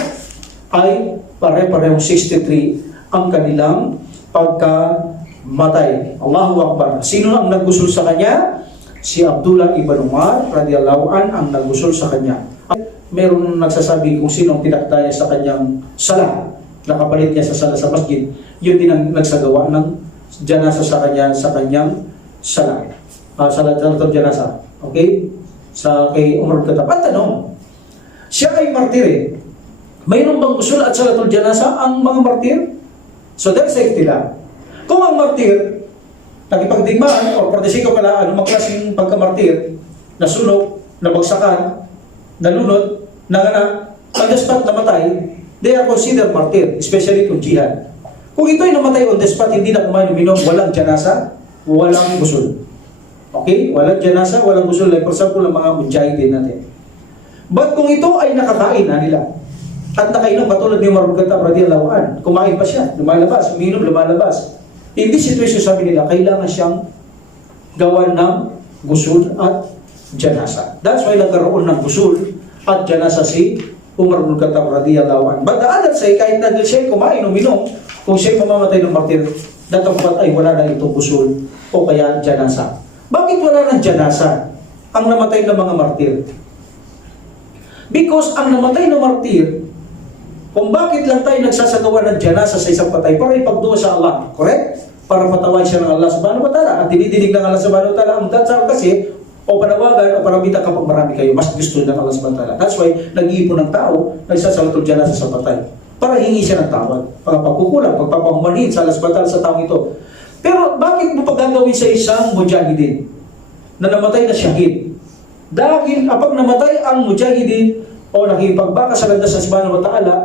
ay pare-parehong 63 ang kanilang pagkamatay. Allahu Akbar. Sino ang naggusul sa kanya? si Abdullah ibn Umar radhiyallahu an ang nagusol sa kanya. Meron nagsasabi kung sino ang tinakdaya sa kanyang sala, nakapalit niya sa sala sa masjid, yun din ang nagsagawa ng janasa sa kanyang sala. Salatul janasa. Okay? Sa kay Umar bin Khattab. Ang tanong, siya ay martir. Mayroon bang usul at salatul janasa ang mga martir? So that's safety lang. Kung ang martir, nakipagdigmaan, o pardesiko pala, anumang klaseng pagkamartir, nasunog, nabagsakan, nalunod, nanganak, on the spot namatay, they are considered martir, especially kung jihad. Kung ito'y namatay on the spot, hindi na kumain uminom, walang janasa, walang usul. Okay? Walang janasa, walang usul. Like for example, ang mga mujahidin natin. But kung ito ay nakakain na nila, at nakainom katulad ni Umar bin Khattab radhiyallahu an, kumain pa siya, lumalabas, uminom, lumalabas. In this situation, sabi nila, kailangan siyang gawan ng gusul at janasa. That's why nagkaroon ng gusul at janasa si Umar bin Khattab radhiyallahu an. But the other side, kahit na siya kumain, uminom, kung siya mamamatay ng martir, datapat ay wala na itong gusul o kaya janasa. Bakit wala ng janasa ang namatay ng mga martir? Because ang namatay ng martir, kung bakit lang tayo nagsasagawa ng janasa sa isang patay para ipagduwa sa Allah, correct? Para patawad siya ng Allah subhanahu wa ta'ala at dinidinig ng Allah subhanahu wa ta'ala ang datsal kasi o panawagan o parabita kapag marami kayo, mas gusto ng Allah subhanahu wa ta'ala. That's why nag-iipon ng tao, nagsasalatul janasa sa patay para hingi siya ng tawad, para pagkukulang, pagpapahumanhin sa Allah subhanahu wa ta'ala sa taong ito. Pero bakit mo pagagawin sa isang mujahidin na namatay na syahid? Dahil kapag namatay ang mujahidin o nakipagbaka sa landas sa subhanahu wa ta'ala,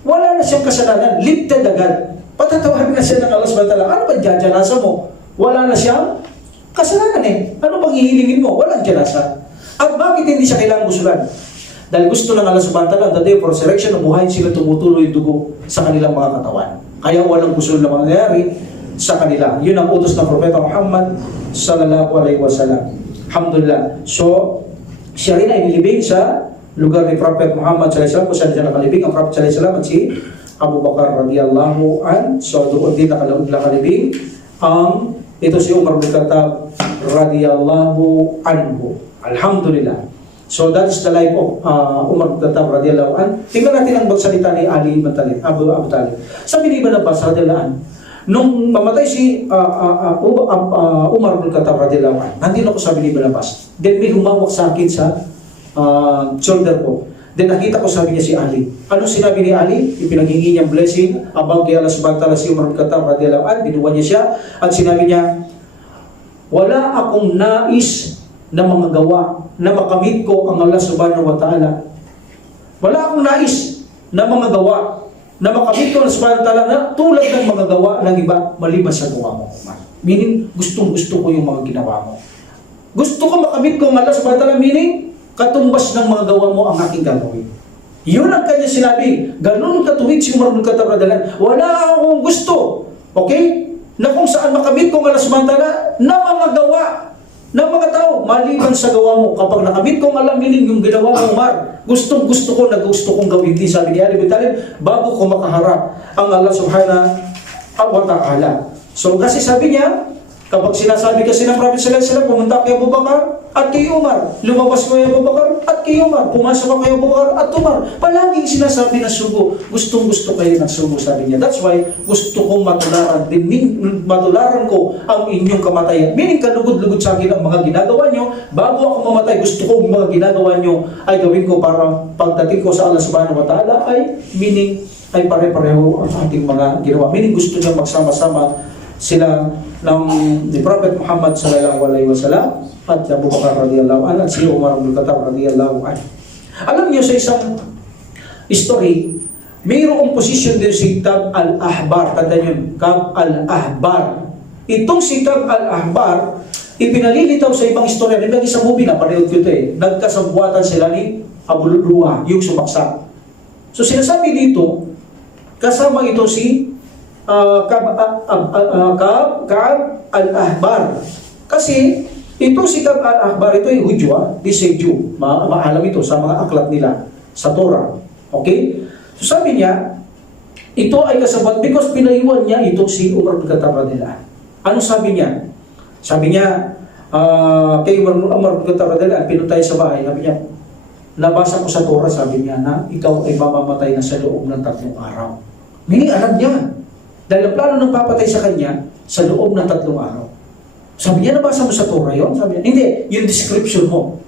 wala na siyang kasalanan, lifted agad. Patatawarin na siya ng Allah subhanahu wa ta'ala. Ano ba janasa mo? Wala na siyang kasalanan eh. Ano bang hihilingin mo? Walang janasa. At bakit hindi siya kailangang gusulan? Dahil gusto ng Allah subhanahu wa ta'ala, the day of resurrection, umuhayin sila tumutuloy dugo sa kanilang mga katawan. Kaya walang gusul na mangyayari sa kanila. Yun ang utos ng Propeta Muhammad sallallahu alaihi wasallam. Alhamdulillah. So, siya rin ay nilibing sa lugar ni Prophet Muhammad sallallahu alaihi wasallam, kung saan siya nakalibing ang Prophet sallallahu alaihi wasallam at si Abu Bakar radhiyallahu an. So doon din nakalibing ang ito si Umar bin Khattab radhiyallahu anhu. Alhamdulillah. So that is the life of Umar bin Khattab radhiyallahu an. Tingnan natin ang magsalita ni Ali ibn Talib, Abu Talib. Sabi ni Ibn Abbas radhiyallahu an, nung mamatay si Umar bin Khattab radhiyallahu an, nandito ako, sabi ni Ibn Abbas. Then may humawak sa akin sa shoulder ko. Then nakita ko, sabi niya si Ali. Anong sinabi ni Ali? Ipinaghingi niyang blessing about kay Allah subhanahu wa ta'ala si Umar bin Khattab radhiyallahu an. Dinuwan niya siya at sinabi niya, wala akong nais na mga gawa na makamit ko ang Allah subhanahu wa ta'ala. Wala akong nais na mga gawa na makamit ko ang Allah subhanahu wa ta'ala na tulad ng mga gawa ng iba maliban sa gawa mo. Meaning, gustong-gusto ko yung mga ginawa mo. Gusto ko makamit ko ang Allah subhanahu wa ta'ala, meaning, katumbas ng mga gawa mo ang aking gagawin. Yun ang kanya sinabi. Ganun katuwid si Umar bin Khattab radhiyallahu anhu. Wala akong gusto, okay, na kung saan makamit ko ang Allah subhanahu wa ta'ala na mga gawa ng mga tao maliban sa gawa mo. Kapag nakamit ko ang Allah, meaning yung ginawa mo, Umar, gusto kong gawin din, sabi ni Ali bin Talib, bago ko makaharap ang Allah subhanahu wa ta'ala. So kasi sabi niya, kapag sinasabi kasi ng Prophet sallallahu alaihi wasallam, pumunta kay Abu Bakar at kay Umar, lumabas ko kay Abu Bakar at kay Umar, pumasok ko kay Abu Bakar at Umar. Palaging sinasabi na sugo, gustong-gusto kayo ng sugo, sabi niya. That's why gusto kong matularan ko ang inyong kamatayan. Meaning kalugod-lugod sa akin ang mga ginagawa nyo. Bago ako mamatay, gusto ko mga ginagawa nyo ay gawin ko para pagdating ko sa Allah subhanahu wa ta'ala ay meaning ay pare-pareho ang ating mga ginawa. Meaning gusto niya magsama-sama sila ng ni Prophet Muhammad sallallahu alaihi wasallam at Abu Bakar radhiyallahu anhu at si Umar bin Khattab radhiyallahu anhu. Alam niyo sa isang history, mayroong position din si Ka'b al-Ahbar. Tandaan niyo, Ka'b al-Ahbar. Itong si Ka'b al-Ahbar, ipinalilitaw sa ibang istorya. Naging sa movie na, panood ko ito eh. Nagkasabuatan sila ni Abu Luwa, yung sumaksak. So sinasabi dito, kasama ito si Ka'b al-Ahbar. Kasi ito si Ka'b al-Ahbar, ito yung Hudyo, this is Jew. Maalam ito sa mga aklat nila sa Torah. Okay? So sabi niya, ito ay kasabat because pinaiwan niya ito si Umar bin Khattab radhiyallahu anhu. Ano sabi niya? Sabi niya, kay Umar bin Khattab radhiyallahu anhu, pinuntay sa bahay, sabi niya, nabasa ko sa Torah, sabi niya, na ikaw ay mamamatay na sa loob ng 3 araw. Meaning, alam niya. Dahil ang plano ng papatay sa kanya, sa loob ng 3 araw. Sabi niya, nabasa mo sa Torah yun? Sabi niya, hindi, yung description mo.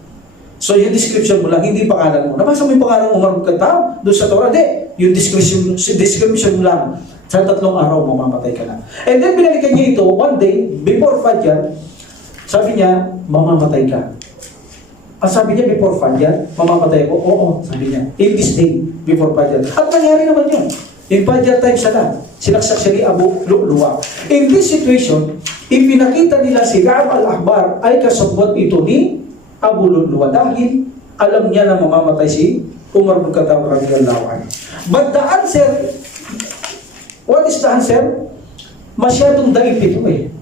So, yung description mo lang, hindi pangalan mo. Nabasa mo yung pangalan ng Umar bin Khattab doon sa Torah? Hindi, yung description mo lang. Sa 3 araw, mamamatay ka na. And then, binalikan niya ito, one day, before Fajr, sabi niya, mamamatay ka. Sabi niya, before Fajr, mamamatay ako? Oo, sabi niya. In this day, before Fajr. At nangyari naman yun. In Fajr time siya na. Sinaksak siya ni Abu Lu'lu'a. In this situation, ipinakita nila si Ka'ab al-Ahbar ay kasabwat ito ni Abu Lu'lu'a dahil alam niya na mamamatay si Umar bin Khattab radhiyallahu anhu. But the answer, what is the answer? Masyadong daig ito eh.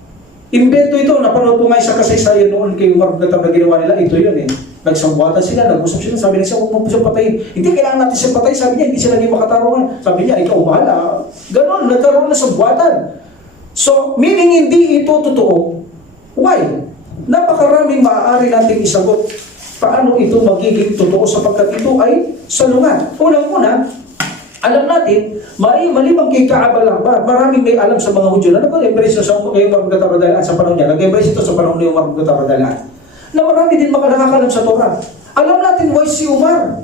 Imbento ito, napanood ko nga sa kasaysayan noon kay Umar bin Khattab na ginawa nila, ito yun eh. Nagsambwatan sila, nag-usap sila, sabi niya, huwag mo siyang patayin. Hindi, kailangan natin siyang patayin. Sabi niya, hindi sila naging makatarungan. Sabi niya, ikaw bahala. Ganon, nagkaroon na sambwatan. So, meaning hindi ito totoo. Why? Napakaraming maaari nating isagot. Paano ito magiging totoo sapagkat ito ay salungat. Unang-una, alam natin, malimang kay Ka'ab al-Ahbar, maraming may alam sa mga Hudyo na nag-embrace sa Umar bin Khattab radhiyallahu anhu sa panahon niya. Nag-embrace ito sa panahon ni Umar bin Khattab radhiyallahu anhu. Na marami din nakakalam sa Torah. Alam natin why si Umar.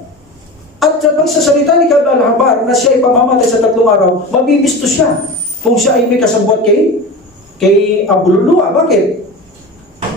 At pagsasalita ni Ka'ab al-Ahbar na siya ay pamamatay sa 3 araw, mabibisto siya kung siya ay may kasabwat kay Abu Lu'lu'a. Bakit?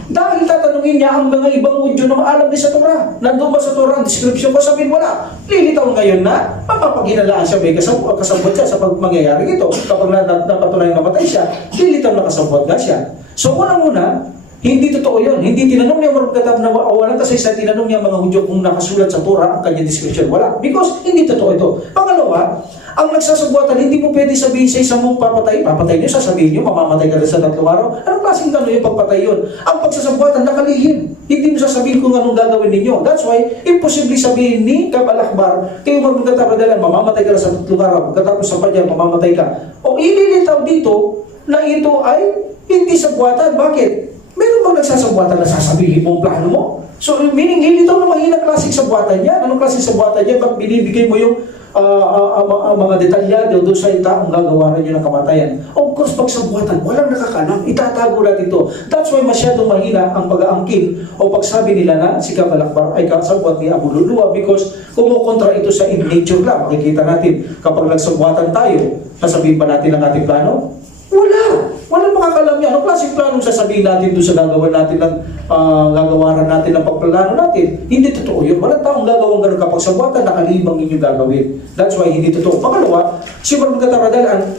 Dahil tatanungin niya ang mga ibang Hudyo na maalam din sa Torah. Nandun ba sa Torah ang description ko? Sabihin wala. Lilitaw ngayon na mapapaginalaan siya, may kasabwat siya sa pagmangyayari ito. Kapag napatunayan namatay siya, lilitaw na kasabwat nga siya. So unang-una, hindi totoo yun. Hindi tinanong niya Umar bin Khattab na walang kasaysayan, tinanong niya mga Hudyo kung nakasulat sa Torah ang kanyang description. Wala. Because hindi totoo ito. Pangalawa, ang nagsasabwatan, hindi mo pwede sabihin sa isang mong papatay niyo, sasabihin niyo, mamamatay ka rin sa 3 araw. Anong klaseng gano'n yung pagpatay yun? Ang pagsasabwatan, nakalihim. Hindi mo sasabihin kung anong gagawin ninyo. That's why, imposible sabihin ni Ka'ab al-Ahbar, kay Umar bin Khattab radhiyallahu anhu, mamamatay ka rin sa 3 araw. Pagkatapos sa Fajr, mamamatay ka. O ililitaw dito na ito ay hindi sabwatan. Bakit? Meron bang nagsasabwatan na sasabihin mo ang plano mo? So, meaning, hindi ito na mahina klaseng sabwatan yan. Anong klaseng sabwatan yan? Pag binibigay mo yung mga detalyado doon sa taong gagawaran nyo ng kamatayan. Of course, pag sabwatan, walang nakakalam. Itatago natin ito. That's why masyadong mahina ang pag-aangkin o pagsabi nila na si Ka'ab al-Ahbar ay kasabwat ni Abu Lu'lu'a because kumukontra ito sa in nature lang. Makikita natin, kapag nagsabwatan tayo, sasabihin ba natin ang ating plano? Wala! Walang makakalam yan. Anong klaseng planong sasabihin natin doon sa gagawaran natin ng pagplano natin? Hindi totoo yun. Walang taong gagawang ganun kapag sabwatan, nakalibang inyong gagawin. That's why hindi totoo. Pangalawa, si Umar bin Khattab radhiyallahu anhu,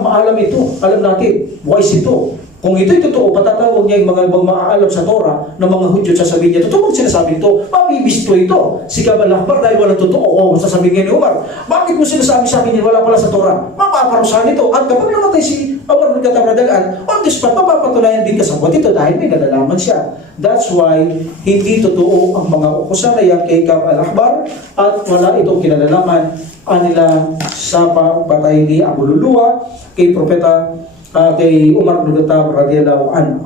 maalam ito. Alam natin. Wise ito. Kung ito'y totoo, patatawag niya yung mga ibang maaalam sa Torah ng mga Hudyo, sasabihin niya, totoo bang sinasabi ito? Mabibisto ito. Si Ka'ab al-Ahbar dahil walang totoo. O, sasabihin niya ni Umar, bakit mo sinasabi sa akin wala pala sa Torah? Mapaparusahan ito. At kapag namatay si Umar bin Khattab radhiyallahu anhu, on the spot, mapapatunayan din kasabwat ito dahil may nalalaman siya. That's why, hindi totoo ang mga ukusan na yan kay Ka'ab al-Ahbar at wala itong kinalalaman nila sa patay ni Abu Lu'lu'a kay Propeta kay Umar bin Khattab radhiyallahu anhu.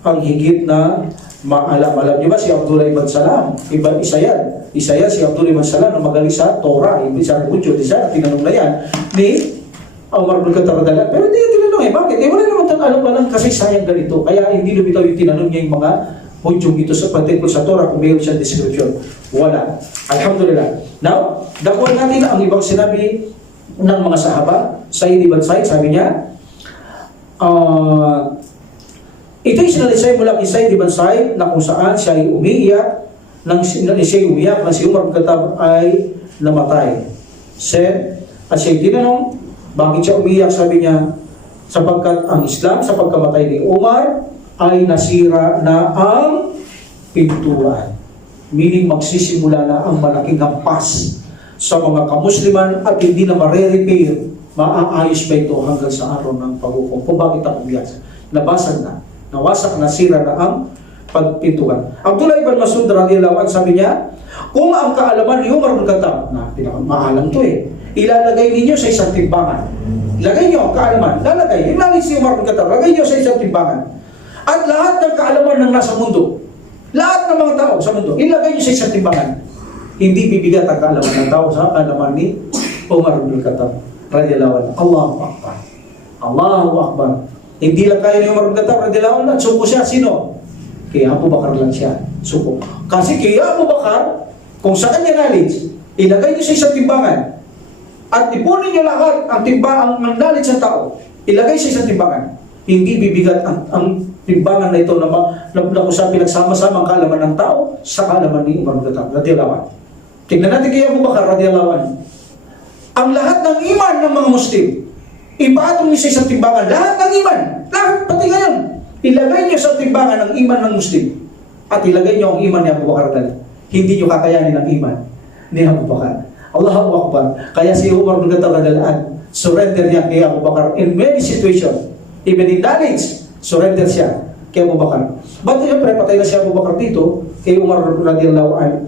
Ang higit na maalam. Alam niyo ba si Abdullah ibn Salam? Isa yan si Abdullah ibn Salam na magaling sa Torah. Isa rin Hudyo. Isa na tinanong na yan ni Umar bin Khattab radhiyallahu anhu. Pero hindi tinanong bakit? Wala naman itong alam ka ng kasaysayan ganito. Kaya hindi lumitaw yung tinanong niya yung mga Hudyong ito sa patungkol sa Torah kung mayroon siyang description. Wala. Alhamdulillah. Now, dakuhan natin ang ibang sinabi ng mga sahaba. Sayyid ibn Said, sabi niya, ito'y sinalisay mula kay Sayyid ibn Said na kung saan siya ay umiiyak nang si Umar bin Khattab ay namatay. At siya tinanong, bakit siya umiiyak? Sabi niya, sapagkat ang Islam sa pagkamatay ni Umar ay nasira na ang pinturan. Meaning magsisimula na ang malaking hampas sa mga kamusliman at hindi na mare-repair. Maaayos ba ito hanggang sa araw ng paghukom? Kung bakit ako umiyak? Nabasag na. Nawasak, nasira na ang pagpintuan. Abdullah ibn Mas'ud radhiyallahu anhu, sabi niya, kung ang kaalaman ni Umar bin Khattab, na maalam to ilalagay ninyo sa isang timbangan. Lagay niyo ang kaalaman. Lalagay. Ilalagay si Umar bin Khattab. Lagay niyo sa isang timbangan. At lahat ng kaalaman ng nasa mundo, lahat ng mga tao sa mundo, ilagay niyo sa isang timbangan. Hindi bibigat ang kaalaman ng tao sa kaalaman ni Umar bin Khattab radhiyallahu anhu. Allahu Akbar. Allahu Akbar. Hindi lang kaya ni Umar bin Khattab radhiyallahu anhu at suko siya. Sino? Kaya Abu Bakar lang siya. Suko. Kasi kaya Abu Bakar, kung sa kanya knowledge, ilagay niyo sa isang timbangan at ipunin niyo lahat ang ang knowledge ng tao, ilagay sa isang timbangan. Hindi bibigat ang timbangan na ito na kung saan pinagsama-sama ang kaalaman ng tao sa kaalaman ni Umar bin Khattab radhiyallahu anhu. Tingnan natin kay Abu Bakar radhiyallahu anhu. Ang lahat ng iman ng mga Muslim, ipatong niyo sa isang timbangan. Lahat ng iman, lahat, pati ngayon, ilagay niyo sa timbangan ang iman ng Muslim at ilagay niyo ang iman ni Abu Bakar dali. Hindi niyo kakayanin ang iman ni Abu Bakar. Allahu Akbar. Kaya si Umar bin Khattab radhiyallahu anhu, surrender niya kay Abu Bakar in many situations. Even in knowledge, surrender siya kay Abu Bakar. Ba't siyempre patay na si Abu Bakar dito, kay Umar radhiyallahu anhu,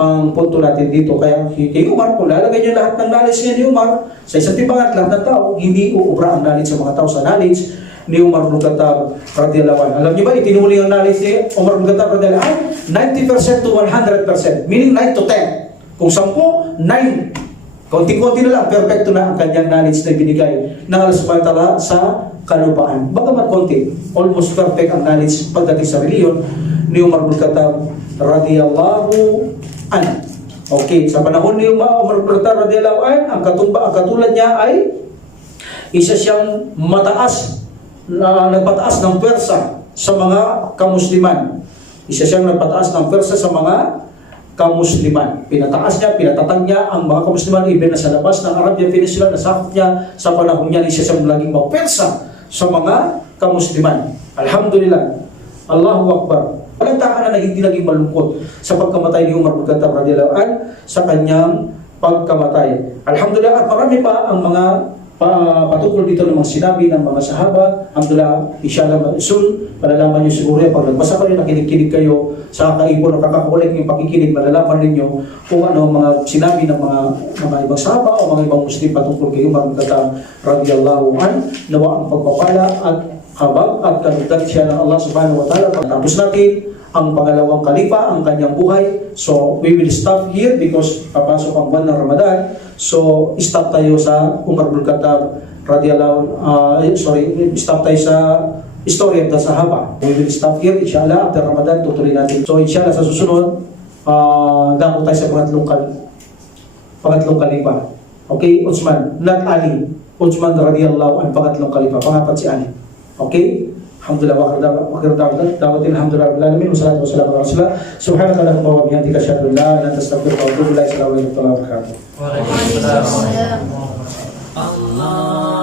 ang punto natin dito. Kaya kay Umar, kung lalagay niyo lahat ng knowledge niya ni Umar sa isang timbangan, lahat ng tao, hindi uubra ang knowledge sa mga tao sa knowledge ni Umar bin Khattab radhiyallahu anhu. Alam niyo ba, itinuling ang knowledge ni Umar bin Khattab radhiyallahu anhu 90% to 100%, meaning 9 to 10. Kung 10, 9. Konting-konti na lang, perfecto na ang kanyang knowledge na binigay ng Allah subhanahu wa ta'ala sa kalupaan. Bagamat konti, almost perfect ang knowledge pagdating sa reliyon ni Umar bin Khattab radhiyallahu anhu. Okay, sa panahon ni Umar bin Khattab radhiyallahu anhu, ang katulad niya ay isa siyang mataas na nagpataas ng pwersa sa mga kamusliman. Isa siyang nagpataas ng pwersa sa mga kamusliman. Pinataas niya, pinatatag niya ang mga kamusliman, even na sa labas ng Arabian Peninsula, nasakop niya sa panahon niya, isa siyang laging mapersa sa mga kamusliman. Alhamdulillah. Allahu Akbar. Walang tahanan na hindi naging malungkot sa pagkamatay ni Umar bin Khattab radhiyallahu anhu sa kanyang pagkamatay. Alhamdulillah, at marami pa ang mga patungkol dito ng mga sinabi ng mga sahaba. Alhamdulillah, inshallah, soon, malalaman nyo siguro yan. Pag nagbasa kayo, nakinig kayo sa kaibon, nakakakulik yung pakikinig, malalaman ninyo kung ano mga sinabi ng mga ibang sahaba o mga ibang Muslim patungkol kay Umar bin Khattab radhiyallahu anhu. Nawa ang pagpapala at habag at kalugdan siya ng Allah subhanahu wa ta'ala. Tapos natin ang pangalawang kalipa, ang kanyang buhay. So, we will stop here because papasok ang buwan ng Ramadan. So, stop tayo sa Umar bin Khattab radhiyallahu stop tayo sa story of the Sahaba. We will stop here, inshallah, after Ramadan, tutuloy natin. So, inshallah, sa susunod, dako tayo sa pangatlong kalipa. Okay, Uthman, not Ali. Uthman radhiyallahu anhu, pangatlong kalipa. Pangapat si Ali. Okay? Alhamdulillah, dawatin alhamdulillah rabbil alamin, wassalatu wassalamu ala rasulillah. Subhanakallahumma wa bihamdika asyhadu an la ilaha illa anta astaghfiruka wa atubu ilaik. Assalamu alaikum warahmatullahi wabarakatuh. Waalaikumsalam. Allah